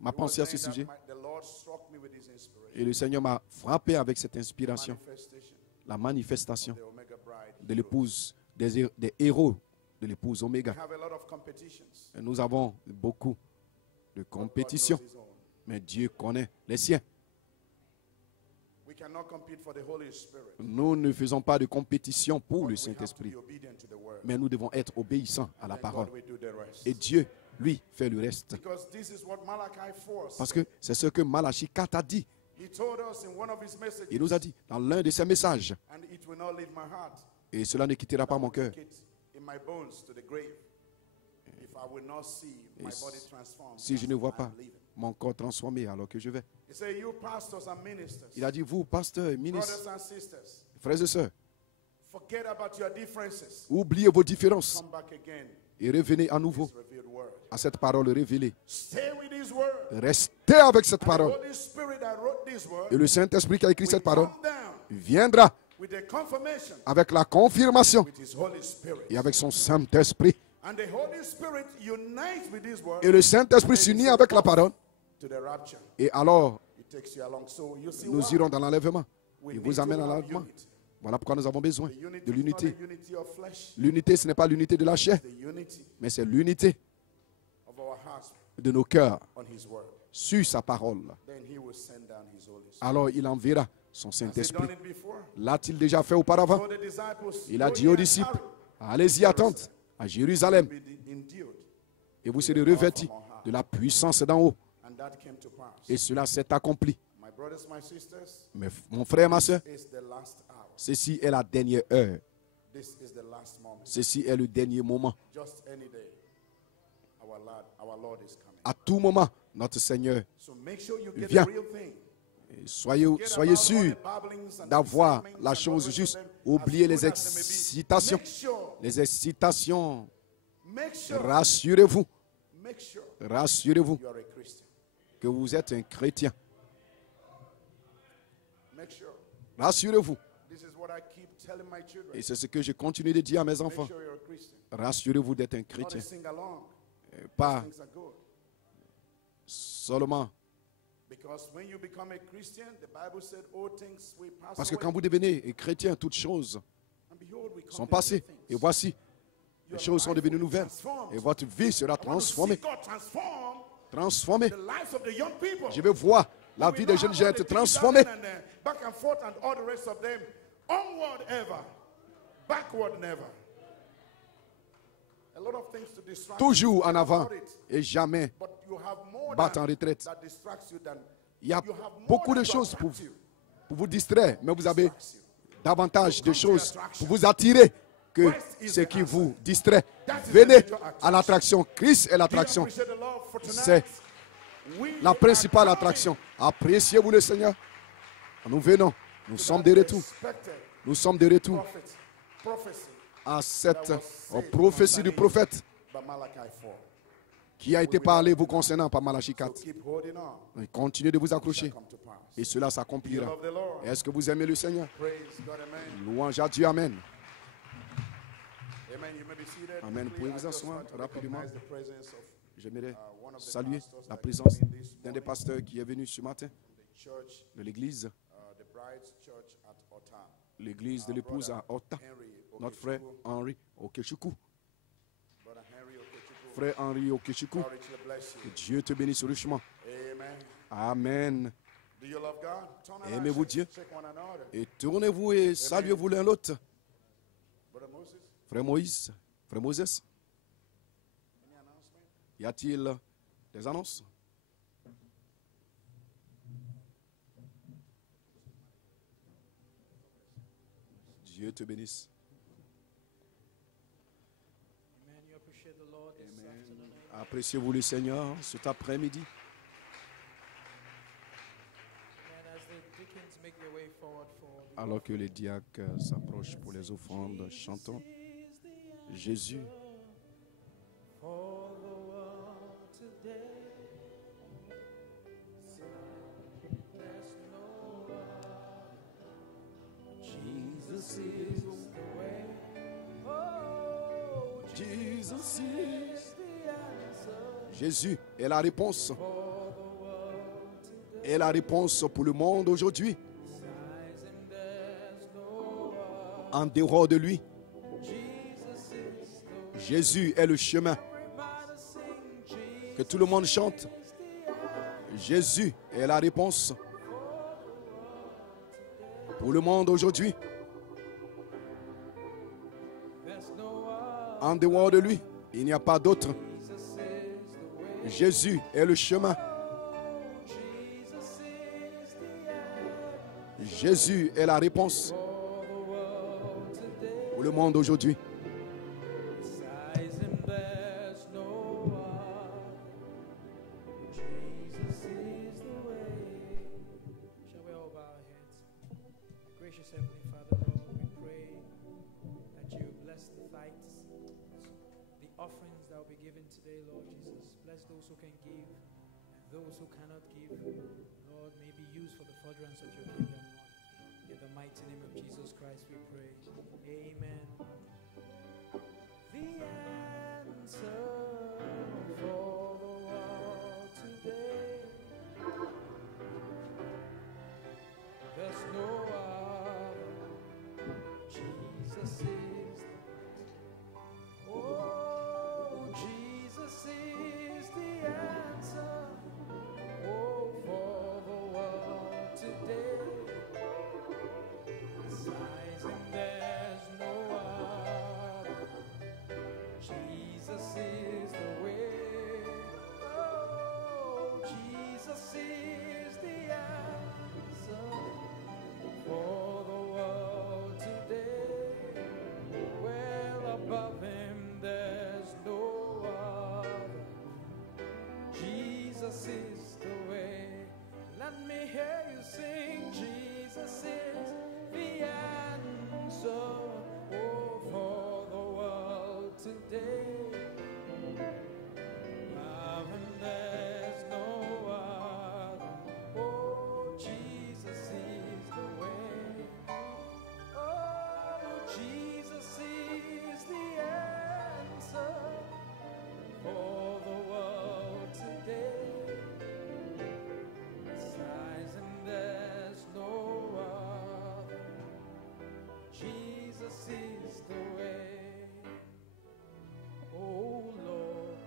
He was pensée à ce saying that sujet. the Lord struck me with his inspiration. Et le Seigneur m'a frappé avec cette inspiration, Manifestation la manifestation of the Omega Bride. de l'épouse, des héros de l'épouse We Oméga. have a lot of competitions. Et nous avons beaucoup de but God compétition, knows his own. mais Dieu connaît les siens. We cannot compete for the Holy Spirit. Nous ne faisons pas de compétition pour But le we have to Saint-Esprit, be obedient to the word. mais nous devons être obéissants à la And parole. God will do the rest. Et Dieu, lui, fait le reste. Because this is what Malachi 4 Parce said. que c'est ce que Malachie 4 a dit. He told us in one of his messages, Il nous a dit dans l'un de ses messages, and it will not leave my heart. et cela ne quittera pas mon cœur. Take it in my bones to the grave. If I will not see my body transformed, Si je ne vois I'm pas leaving. mon corps transformé alors que je vais. He said, you pastors and ministers, Il a dit, vous, pasteurs, ministres, brothers and sisters, frères et sœurs, forget about your differences. oubliez vos différences Come back again. et revenez à nouveau This revealed word. à cette parole révélée. Stay with his word. Restez avec cette And the parole. Holy Spirit that wrote this word Et le Saint-Esprit qui a écrit will cette parole come down viendra with the confirmation avec la confirmation with his Holy Spirit. et avec son Saint-Esprit. And the Holy Spirit unites with this word Et le Saint-Esprit s'unit avec la parole. to the rapture. Et alors, It takes you along. So you see nous why irons dans l'enlèvement. we Il need vous to amène à have l'enlèvement. unity. Voilà pourquoi nous avons besoin The unity de is not l'unité. the unity of flesh, L'unité, ce n'est pas l'unité de la chair, the unity mais c'est l'unité of our hearts de nos cœurs on his word. sur sa parole. Then he will send down his Holy Spirit. Alors il enverra son Has he done Saint-Esprit. it before? L'a-t-il déjà fait auparavant? So the disciples, Il a go dit ye aux and disciples, tarry, allez-y attendre à Jérusalem be endued. et vous serez revêtis de la puissance d'en haut. And that came to pass. Et cela s'est accompli. My brothers, my sisters, Mais mon frère, ma soeur, is the last hour. ceci est la dernière heure. This is the last moment. Ceci est le dernier moment. Just any day, our Lord is coming. À tout moment, notre Seigneur, So make sure you get Viens. the real thing. soyez Forget sûrs about all the babblings and the d'avoir discernments la and chose all the rest juste. of them, Oubliez as les good as they may be. excitations. Les excitations. Make sure Rassurez-vous, rassurez-vous you are a Christian. que vous êtes un chrétien. Make sure. Rassurez-vous. This is what I keep telling my children. Et c'est ce que je continue de dire à mes Make enfants. sure you're a Christian. Rassurez-vous d'être un Not a chrétien. sing along. Pas Things are good. seulement. Because when you become a Christian, the Bible said all things will pass Parce que away. quand vous devenez chrétien, toutes choses And behold, we come sont to passées. new things. Et voici, les choses sont devenues nouvelles. Et votre vie sera I want to see transformée. God transform Transformée. the lives of the young people. Je veux voir la vie des jeunes gens être transformée. Back and forth and all the rest of them. Onward ever. Backward never. A lot of things to distract Toujours en you avant about it. et jamais But you have more battre en than, retraite. that distracts you than Il y a you have more beaucoup than de to choses attract you. pour vous distraire, mais vous avez Distracts you. davantage de choses pour vous attirer que ce qui vous distrait. Venez à l'attraction. Christ est Do you l'attraction. appreciate the Lord for tonight? C'est We la are principale coming attraction. Appréciez-vous le Seigneur. Nous venons. Nous to sommes that de retour. expected Nous sommes de retour prophecy à cette prophétie du prophète by Malachi 4. qui a été parlé vous concernant par Malachie So 4. keep holding on. Continuez de vous accrocher Come to pass. et cela You s'accomplira. love the Lord. Est-ce que vous aimez le Seigneur? Praise God, amen. Louange à Dieu, Amen. Amen. You may be seated. Amen. Quickly, Pouvez I vous just asseoir want to rapidement. recognize the presence of J'aimerais one of the saluer pastors la that présence came in this d'un des morning, pasteurs qui est venu ce matin the church, de l'église, the Bride's Church at Otta. l'église de l'épouse à Otta, Henry notre frère Okechukwu. Henri Okechukwu. Brother Henry Okechukwu. Frère Henri Okechukwu, God richly bless you. que Dieu te bénisse richement. Amen. Amen. Do you love God? Turn around, Aimez-vous shake- Dieu? shake one another. Et tournez-vous et saluez-vous l'un l'autre. Brother Moses, Frère Moïse, frère Moses, any announcement? y a-t-il des annonces? Dieu te bénisse. Amen. You appreciate the Lord this afternoon. Appréciez-vous le Seigneur cet après-midi. And as the deacons make their way forward for the Alors que les diacres s'approchent pour les offrandes, chantons Jésus. for the world today. There's no other. Jesus is the way. Oh, Jesus is. the answer Jésus est la réponse. for the world today. Est la réponse pour le monde aujourd'hui. Besides him, there's no other. En dehors de lui, Jesus is the way. Jésus est le chemin. Everybody sing Jesus. Que tout le monde chante. Jésus est la réponse pour le monde aujourd'hui. There's no other. En dehors de lui, il n'y a pas d'autre. Jesus is the way. Jésus est le chemin. Jesus is the answer Jésus est la réponse for the world today. pour le monde aujourd'hui. Besides him, there's no other. Jesus is the way. Shall we all bow our heads? Gracious Heavenly Father, Lord, we pray that you bless the tithes, the offerings that will be given today, Lord Jesus. Bless those who can give and those who cannot give. Lord, may be used for the furtherance of your kingdom. In the mighty name of Jesus Christ, we pray. Amen. The answer for the world today. There's no other. Jesus is. Oh, Jesus is the answer. Oh, for the world today. Besides him, there's no other. Jesus is the way. Oh, Jesus is the answer for the world today. Well, above him, there's no other. Jesus is the way. Let me hear you sing. Jesus is the answer. Oh, for the world today. Above him, there's no other. Oh, Jesus is the way. Oh, Jesus is the answer for the world today. Besides him, there's no other. Jesus is the way. Oh Lord,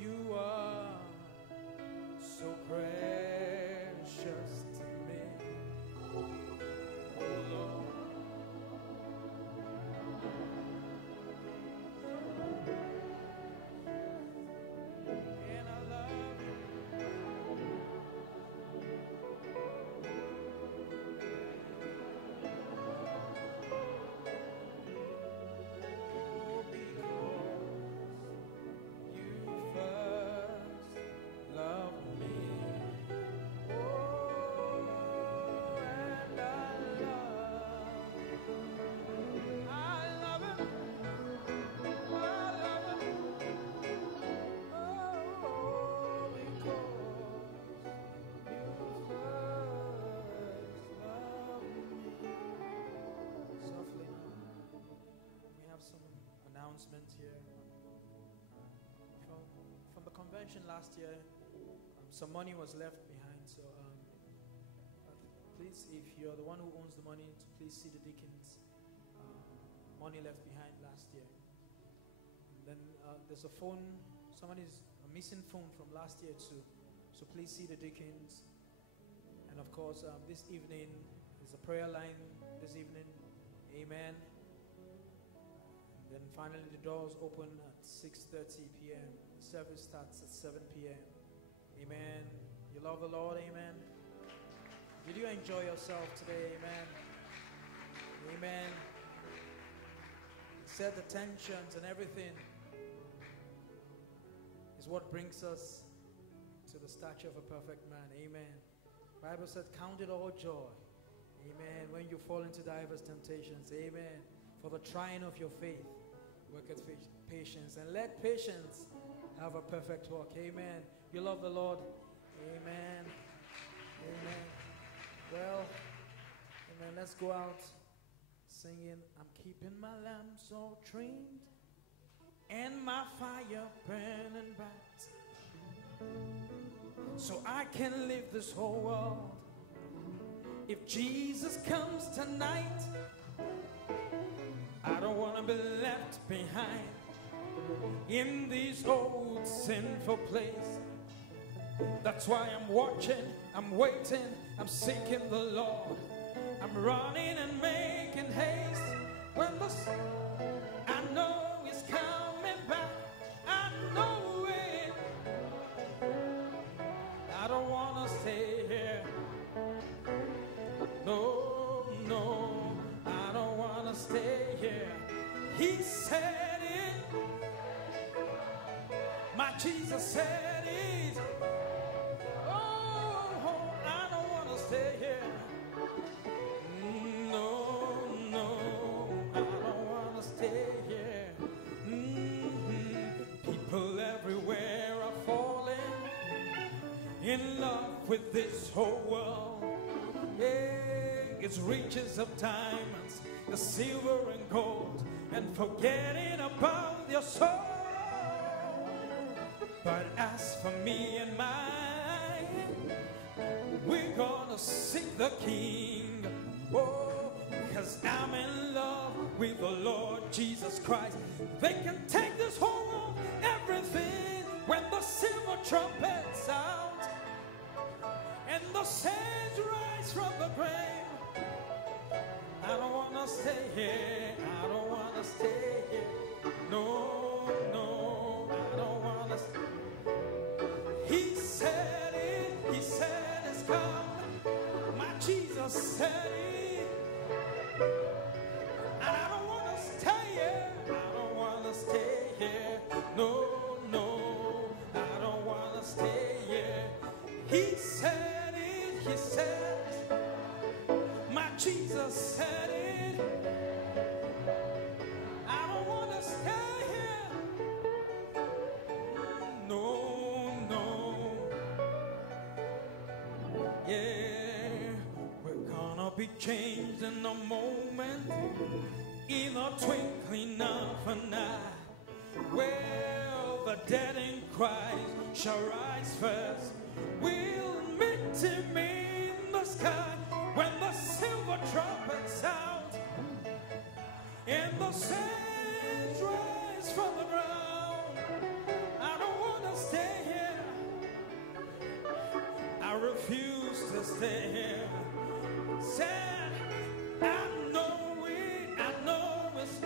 you are so precious to me. Oh Lord. And I love you. Oh, because you first loved me. Oh, and I love him. I love him. Oh, because you first loved me. Softly now. We have some announcements here. From the convention last year, some money was left behind. So please, if you're the one who owns the money, to please see the deacons. Money left behind last year. And then there's a phone. Somebody's a missing phone from last year too. So please see the deacons. And of course, this evening is a prayer line. This evening, amen. Then finally, the doors open at 6:30 p.m. The service starts at 7 p.m. Amen. You love the Lord, amen. Did you enjoy yourself today, amen? Amen. He said the tensions and everything is what brings us to the stature of a perfect man. Amen. Bible said, count it all joy. Amen. When you fall into diverse temptations. Amen. For the trying of your faith worketh patience. And let patience have a perfect work. Amen. You love the Lord. Amen. Amen. Well, amen. Let's go out singing, I'm keeping my lamp so trimmed and my fire burning bright, so I can live this whole world. If Jesus comes tonight, I don't want to be left behind in this old sinful place. That's why I'm watching, I'm waiting, I'm seeking the Lord. I'm running and making haste when I know He's coming back. I know it. I don't want to stay here. No, no, I don't want to stay here. He said it. My Jesus said it. Oh, I don't want to stay here. People everywhere are falling in love with this whole world. It's riches of diamonds, the silver and gold, and forgetting about your soul. But as for me and mine, we're gonna seek the King. Oh, 'cause I'm in love with the Lord Jesus Christ. They can take this whole world, everything, when the silver trumpet sounds and the saints rise from the grave. I don't want to stay here. I don't want to stay here. No, no, I don't want to stay. He said it. He said it's come. My Jesus said it. And I don't want to stay here. I don't want to stay here. No, no, I don't want to stay here. He said it. He said, my Jesus said it. I don't want to stay here. No, no. Yeah, we're gonna be changed in a moment, in a twinkling of an eye. Well, the dead in Christ shall rise first. We'll meet Him in the sky when the silver trumpet sounds and the saints rise from the ground. I don't want to stay here. I refuse to stay here. Said, I know it, I know it,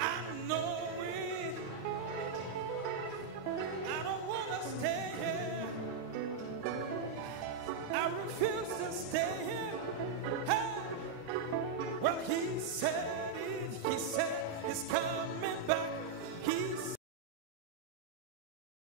I know it. I don't want to stay here. I refuse to stay here.